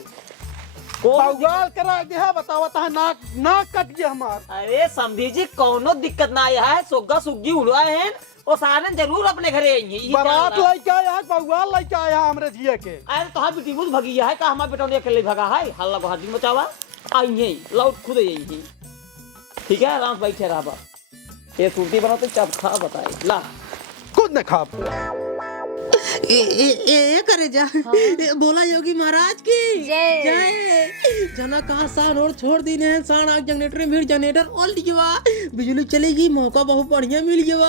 बवाल करा दिया बतावता है नाक कट गया हमार। अरे समझी जी कोनो दिक्कत ना आया है सोगा सुग्गी उड़वा है वो सारे जरूर अपने घरे आएंगे बारात लेके आया है, बवाल लेके आया हमरे जिया के। अरे तो बेटी बुझ भगी है का हमार बेटा ने अकेले भगा है हल्ला को हाथ मचावा आइए लौट खुद यही ठीक है आराम बैठे रहा ये सूटी बनाते चप खा बताए ला खुद ने खा। ए करे जा बोला योगी महाराज की जय। जना कहा सान और छोड़ दी ने सान आग जनरेटर में जनरेटर ऑल दिवा बिजली चलेगी मौका बहुत बढ़िया मिल गया।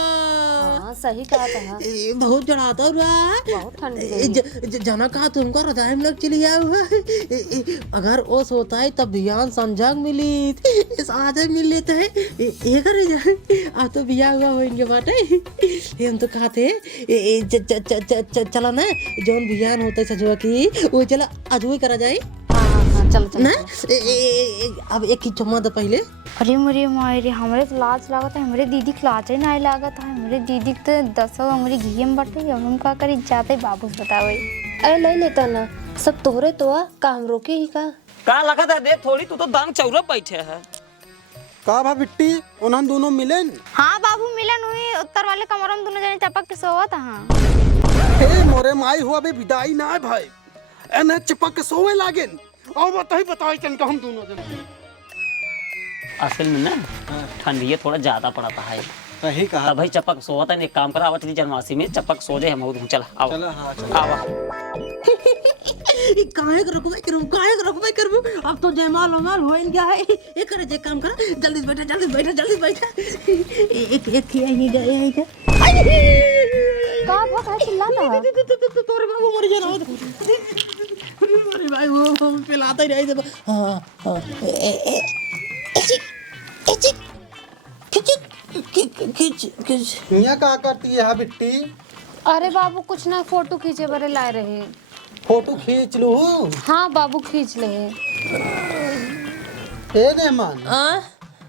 हां सही कहा था। बहुत जड़ाता हुआ बहुत ठंडी जना कहा तुमको रजाई में लोग चली आया हुआ अगर ओस होता है तब ध्यान समझा मिली इस आज मिल लेते हैं ये करे जा आप तो बिया हुआ होंगे बाटे हम तो कहा थे चला ना जोन बियान होता है सजवा की वो चला अजू करा जाए। हां चल ना अब एक ही चम्मा दे पहले। अरे मेरे मायरे हमरे तो लाज लागत है, हमरे दीदी के लाज नहीं लागत है। हमरे दीदी के तो 10 हमरे घी में बटे अब हम का करी जाते बाबू से बतावे। अरे ले लेता ना सब तोहरे तो काम रोके ही का लगा था दे थोड़ी तू तो दांग चौरा बैठे है का भा बिट्टी उन्हन दोनों मिलन? हाँ बाबू मिलन हुई उत्तर वाले कमरों में दोनों जने चपक के सोवत हां। हे मोरे माई हुआ बे विदाई ना है भाई एने चिपक के सोवे लागेन और बताई चन का हम दोनों जन। असल में ना ठंडी थोड़ा ज्यादा पड़ता है सही कहा भाई चपक सोता है एक काम करा आवत जनवासी में चपक सो जाए हम चला आओ चलो हाँ चलो आवा काहे के रखबे करबो अब तो जयमाल होमाल होइन गया है ये करे जे काम कर जल्दी बैठा एक ही गए है क्या का भा का चिल्लाता है तोरे बाबू मर गया ना अरे भाई वो पिलाता ही रही हां खिच मियां का करती है बिट्टी? अरे बाबू कुछ ना फोटो खींचे बरे लाए रहे। फोटो खींच लू? हाँ बाबू खींच ले। ए नेमान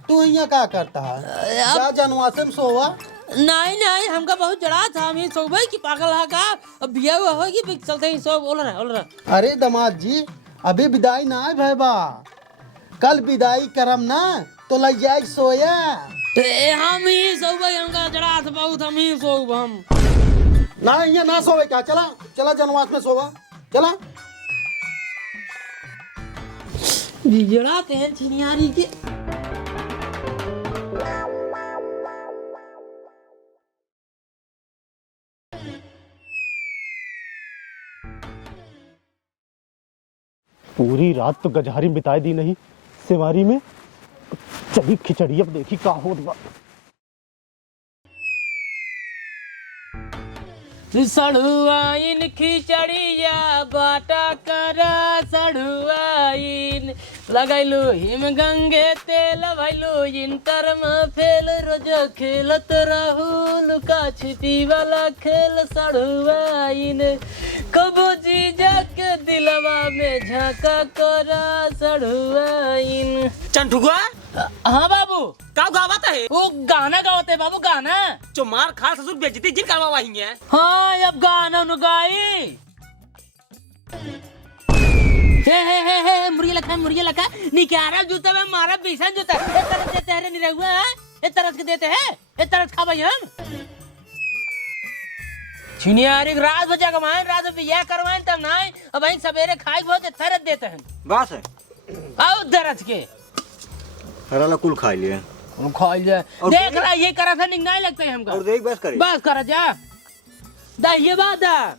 तू यहाँ का करता है? जा जनवासे में सोवा? नहीं हमका बहुत जड़ा था हम सोबे की पागल है का अब बिया हुआ होगी फिर चलते ही सो बोल रहा। अरे दामाद जी अभी विदाई ना है भैबा, कल विदाई करम ना तो लग जाए सोया। हम ही सोबे हमका जड़ा था बहुत हम ही सोब हम ना यहाँ ना सोवे क्या? चला जनवास में सोवा चला। जड़ाते हैं चिनियारी के पूरी रात तो गजहारी बिताई दी नहीं सेवारी में, चली खिचड़ी अब देखी का होत बा। सड़ुआइन खिचड़िया बाटा करा सड़ुआइन लगैलू हिम गंगे तेल भैलू इंटर में फेल रोज खेलत रहू लुका छिपी वाला खेल सड़ुआइन कबो जीजा के दिलवा में झांका करा सड़ुआइन। चंटुआ हाँ बाबू का गावत है? वो गाना गावते बाबू गाना जो मार खा ससुर बेइज्जती जिन करवा वही है। हाँ अब गाना न गाई हे मुर्गी लखा निकारा जूता में मारा बीसन जूता ए तरस देते हैं नहीं रहुआ ए तरस के देते हैं ए तरस खा भाई हम छिनियारी रात बजा कमाएं रात बिया करवाएं तब ना अब भाई सवेरे खाई बहुत तरस देते हैं बस है आओ दरस के हरा कुल खा लिए खा लिया देख रहा ये करा था नहीं लगता है हमको और देख बस करे बस करा जा दा ये बात दा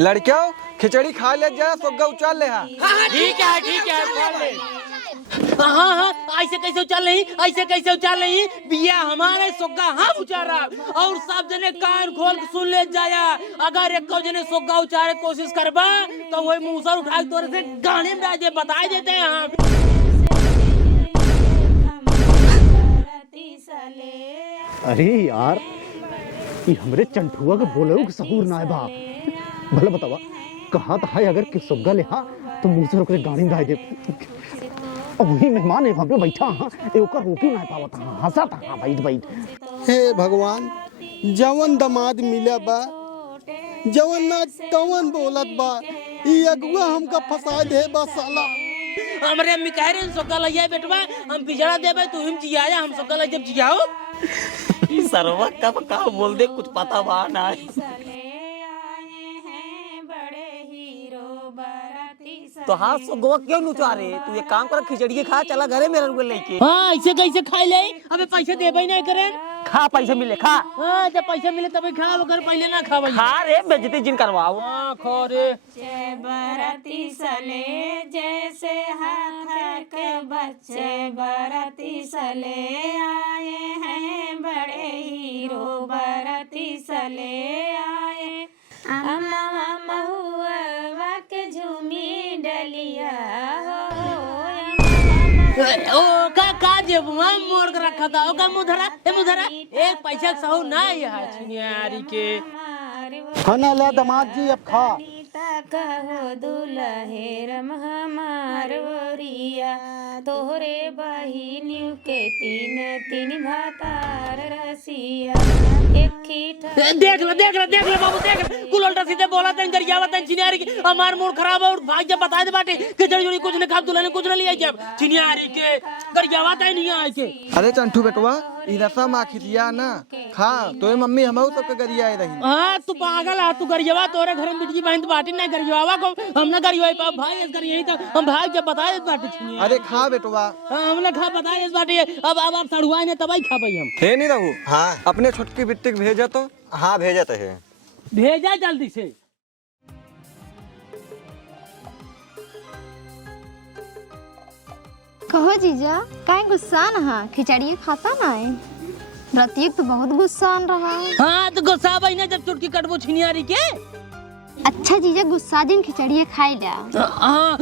लड़कियों खिचड़ी खा ले जा सोगा उचाल ले। हाँ ठीक है खा ले हाँ ऐसे कैसे उचाल नहीं, ऐसे कैसे उचाल नहीं, बिया हमारे सोगा हम उचारा और सब जने कान खोल के सुन ले जाया। अगर एक जने सोगा उचारे कोशिश करबा तो वही मूसर उठा के तोरे से गाने में आजे बता देते हैं हम। अरे यार ये हमरे चंठुआ के बोले के सहूर ना है बाप। भला बतावा कहा था अगर किस सुग्गा ले हाँ तो मुंह से रोके गाड़ी में दे। अब वही मेहमान है वहाँ पे बैठा हाँ ये ओकर रोटी ना पावत हाँ हंसा था हाँ बैठ बैठ। हे भगवान जवन दमाद मिला बा जवन ना तवन बोलत बा ई अगुआ हमका फसा दे बा साला। हमरे अम्मी कह रहे हैं सोगा लइया बेटवा हम बिजड़ा देबे तू हिम जियाया हम सोगा लइ जब जियाओ। ई सरवा कब का बोल दे कुछ पता बा ना। तो हाँ सुगवा क्यों नुचारे? तू एक काम कर खिचड़ी खा चला घरे मेरे को लेके। हाँ ऐसे कैसे खाई ले? अबे पैसे देबे ही नहीं करे। खा पैसे मिले खा। हाँ जब पैसे मिले तभी खा अगर पहले ना खा भाई। खा रे बेइज्जती जिन करवाओ। हाँ खा रे। बरती सले जैसे हाथ के बच्चे बरती सले आए हैं बड़े हीरो बरती सले आए। अम्मा महुआ के झूमी डलिया ओ का जेब में मोड़ के रखा था ओका मुधरा एक पैसा सहू ना यहाँ छिनियारी के। खाना ला दामाद जी अब खा। कहो दुल्हेरम हमार ओरिया तोहरे बहिनियों के तीन तीन भातार रसिया देख ले बाबू देख कुल उल्टा सीधे बोला तन गरियावा तन चिनियारी की हमार मूड खराब और भाग जब बता दे बाटे कि जड़ी कुछ ने खा दुल्हन कुछ न लिया जब चिनियारी के गरियावा तन नहीं आए के। अरे चंठू बेटवा ई रसा माखिया ना खा तो मम्मी हमहू सबके गरिया रही। हाँ तू पागल है तू गरियावा तोरे घर में बिजली बहन बाटी ना गरियावा को हम ना गरियावा पा भाई इस करिए तो हम भाग जब बता दे बाटे चिनियारी। अरे खा बेटवा। हां हमने खा बता दे बाटे अब सड़ुआ ने तबाई खा भाई हम। हे नहीं रहू हाँ अपने छोटकी बिट्टी के भेजा तो। हाँ भेजत है भेजा जल्दी से। कहो जीजा काहे गुस्सा ना खिचड़ी खाता ना है रतिया तो बहुत गुस्सा रहा। हाँ तो गुस्सा भाई ना जब चुटकी कटबो छिनियारी के। अच्छा जीजा गुस्सा दिन खिचड़ी खाई जा। हाँ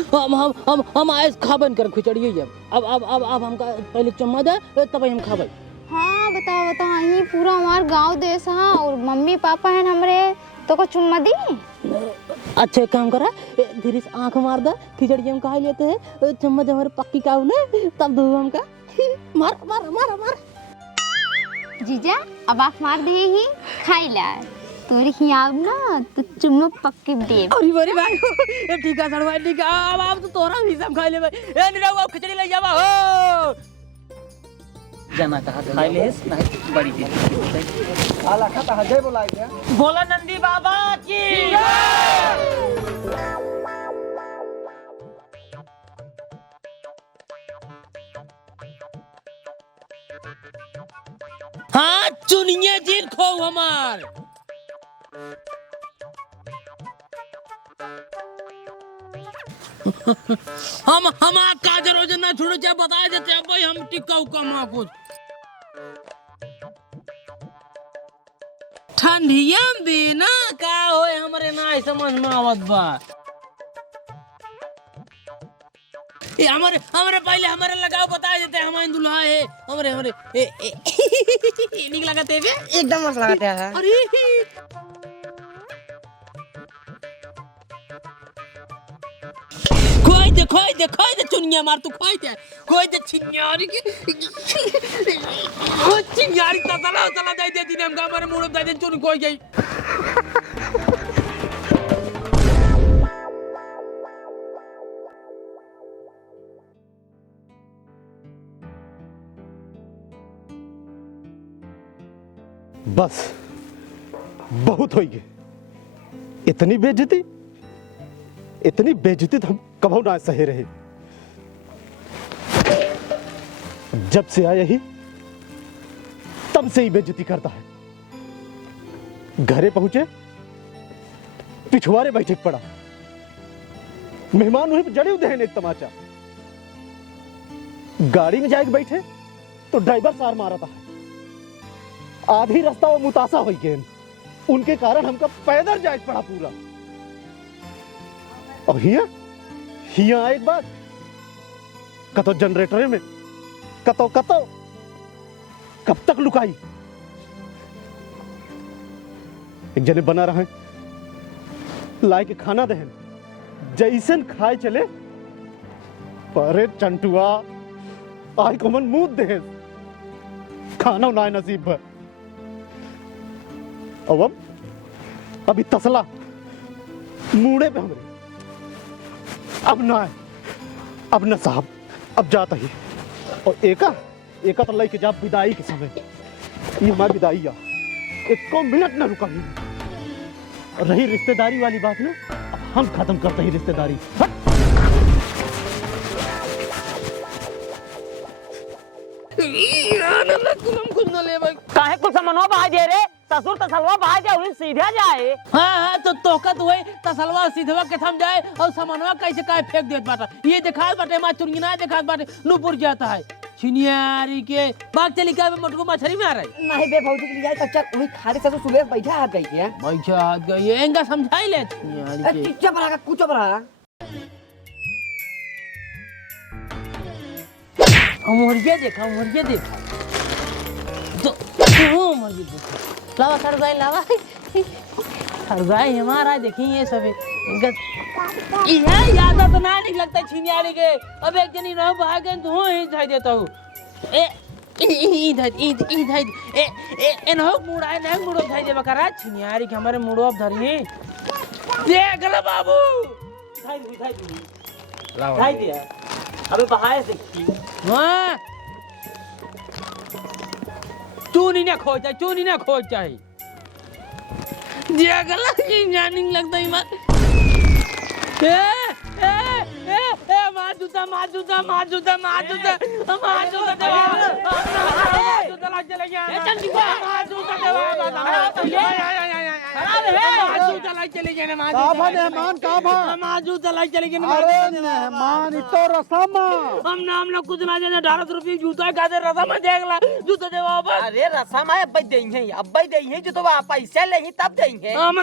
हम आइस खाबन कर खिचड़ी जब अब हमका पहले चम्मा दे तब हम खाबे। हाँ बताओ यही पूरा हमार गांव देश है और मम्मी पापा हैं हमरे तो को चुम्मा दी। अच्छा काम करा धीरे से आंख मार दे खिचड़ी हम खा लेते हैं चम्मच हमारे पक्की काऊ ने तब दो हमका मार मार मार मार। जीजा अब आंख मार दे ही खाई ला तोरी खियाव ना तो चुम्मा पक्की दे। अरे बड़ी भाई ये ठीक है सड़वा ठीक है अब तो तोरा भी सब खा ले भाई ए निराव खिचड़ी ले जावा हो जाना कहा खाई ले नहीं बड़ी दी आला खाता है जय बोलाए क्या बोला नंदी बाबा की हाँ चुनिए जिन खो हमार। हम काज रोज ना छोड़ो चाहे बता देते हैं भाई हम टिक्का उक्का माँ कुछ ठंडिया बिना का होए हमारे ना समझ में आवत बा। ये हमारे पहले हमारे लगाओ बता देते हैं हमारे दुल्हा है हमारे निक लगाते हैं एकदम मस्त लगाते हैं। अरे खोई दे चुनिया मार तू खोई दे चिन्यारी की ओ चिन्यारी तला दे दिन हम हमारे मुंह में दे चुन कोई गई। बस बहुत होई इतनी बेइज्जती तो हम कभी ना सहे रहे। जब से आया ही तब से ही बेइज्जती करता है। घरे पहुंचे पिछवाड़े बैठक पड़ा मेहमान वहीं जड़े उधे एक तमाचा गाड़ी में जाके बैठे तो ड्राइवर सार मारा था। आधी रास्ता वो मुतासा हुई के उनके कारण हमका पैदल जाए पड़ा पूरा। अब हिया एक बात कतो जनरेटर में कतो कब तक लुकाई। एक जने बना रहे लाए के खाना दहन जैसन खाए चले परे चंटुआ आई को मन मुंह दे खाना ना नसीब है। अब अभी तसला मुड़े पे हमरे अब ना है, अब न साहब अब जाता ही। और एका तो लई के जा विदाई के समय ये हमारी विदाई आ एक को मिनट ना रुका और रही रिश्तेदारी वाली बात ना अब हम खत्म करते ही रिश्तेदारी। काहे कुछ समनवा बहा दे रे ससुर तसलवा बहा दे उन सीधा जाए। हाँ तो तोकत हुए तसलवा सीधवा के थम जाए और समनवा कैसे काय फेंक देत बाटा। ये दिखात बाटे मा चुरगिना दिखात बाटे नुपुर जाता है छिनियारी के बाग चली का मटको मछली में आ रही नहीं बे भौजी के लिए कच्चा वही खारे ससुर सुबह बैठा हाथ गई क्या बैठा हाथ गई एंगा समझाई ले छिनियारी के चुप रहा कुछ रहा मुर्गे देखा तो मुर्गे देखा लावा खरगाई लावा खरगाई हमारा देखी ये सब इनका ये यादा तो ना ठीक लगता छिनियारी के। अब एक जनी रहो भागे तो ही जाई देता हूँ ए इधर एनो मुड़ा है ना मुड़ो जाई देबा करा छिनियारी के हमारे मुड़ो अब धरी देख ले बाबू लावा दिया अबे बहाए देखी हाँ चूनी ना खोज चाहिए जगला की जानिंग लगता है मत मार जूता लग चले गया चल दीवा मार जूता अरे मेहमान तो रसमा हम लोग कुछ ना जाने 18 रुपये जूता का दे रसम देख ला जूता दे वापस। अरे रसम है अब देंगे जो तो पैसे लेंगे तब देंगे हम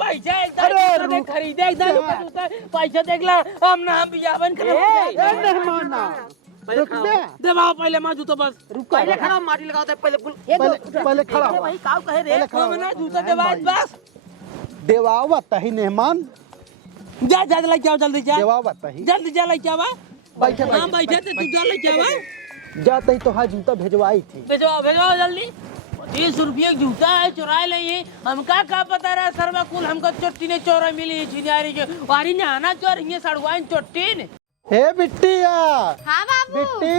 पैसा एकदम खरीदे एकदम पैसा देख ला हम बियावन करे दबाओ पहले मां जूता बस पहले खड़ा माटी लगाओ पहले खड़ा वही काव कहे रे हम ना जूता दबा बस देवाओ बताही मेहमान जा लेके आओ जल्दी जा देवाओ बताही जल्दी जा लेके आवा बैठे बैठे थे तू जा लेके आवा जाते ही तो हाँ जूता भेजवाई थी भेजवाओ जल्दी 30 रुपये जूता है चुराए लिए हमका का पता रहा सरवा कुल हमको चोटी ने चोरा मिली छिनियारी के वारी ने आना चोर ये सड़वाइन चोटी ने हे बिट्टिया हाँ बाबू बिट्टी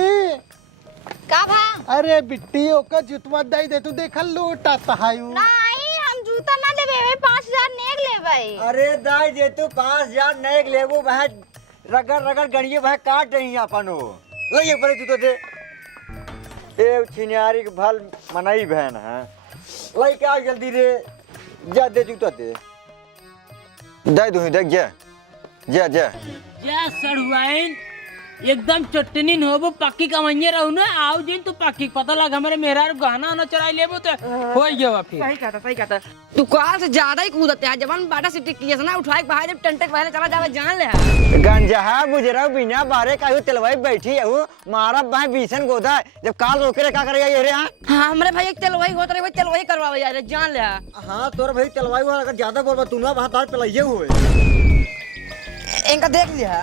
का भा अरे बिट्टी ओका जुतवा दई दे तू देखल लूटा तहायू नहीं हम जूता ना लेबे 5000 नेक लेबे। अरे दाई दे तू 5000 नेक लेबो वह रगड़ गणिए वह काट रही अपनो लइए पड़े तू तो दे ए छिनियारी के भल मनाई बहन है लई क्या जल्दी रे जा दे जूता दे दे देख जा सड़वाइन एकदम चटनी न होबो पक्की कमाइए रहू ना आओ दिन तू पक्की पता लगा हमारे मेहरार गहना न चराई लेबो तो हो गया फिर सही कहता तू काल से ज्यादा ही कूदते है जवान बाटा सिटी किए ना उठाए बाहर जब टंटक पहले चला जावे जान ले गंजहा गुजरा बिना बारे काहू तेलवाई बैठी है मारा बाह बीसन गोदा जब काल रोके रे का करेगा ये रे हां हमरे भाई एक तेलवाई होत रे भाई तेलवाई करवावे यार जान ले हां तोर भाई तेलवाई वाला अगर ज्यादा बोलबा तू ना वहां तार पलाइए हुए इनका देख लिया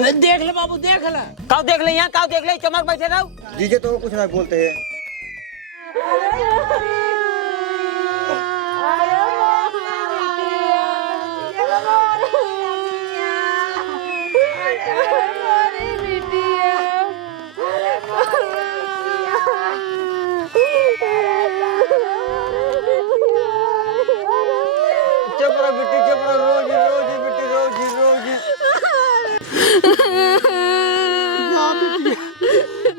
देख ले बाबू देख ले काऊ देख ले यहाँ काऊ देख ले चमक बैठे रहो जीजे तो कुछ ना बोलते हैं चपड़ा बिट्टी चपड़ा रोजी बिट्टी रोजी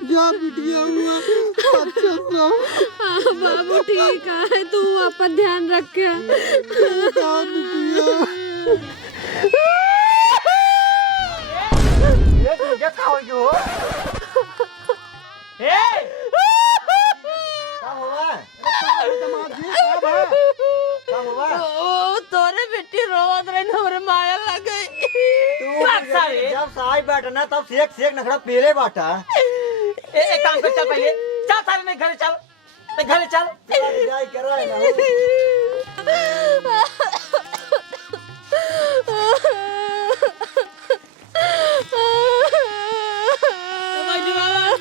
जा बिटिया हुआ अच्छा सा बाबू ठीक है तू अपन ध्यान रख जा बिटिया ये तुझे का हो जो बाटा ना तब सेक सेक नखड़ा पेले बाटा एक काम कर, चल पहले चल सारे में घरे चल, ते घरे चल। जाई कराए ना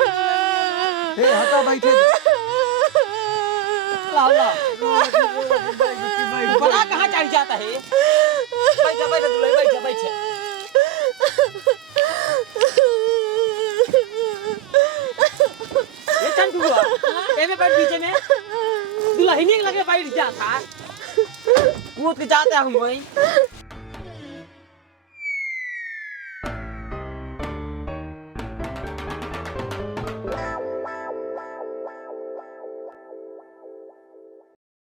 ए हटा बैठे बड़ा कहाँ चढ़ जाता है? बैठा बैठा दुल्हन, बैठा बैठा। ये चंदुआ एमे बैठ पीछे में दुल्हन ही लगे बैठ जाता कूद के जाते हम वही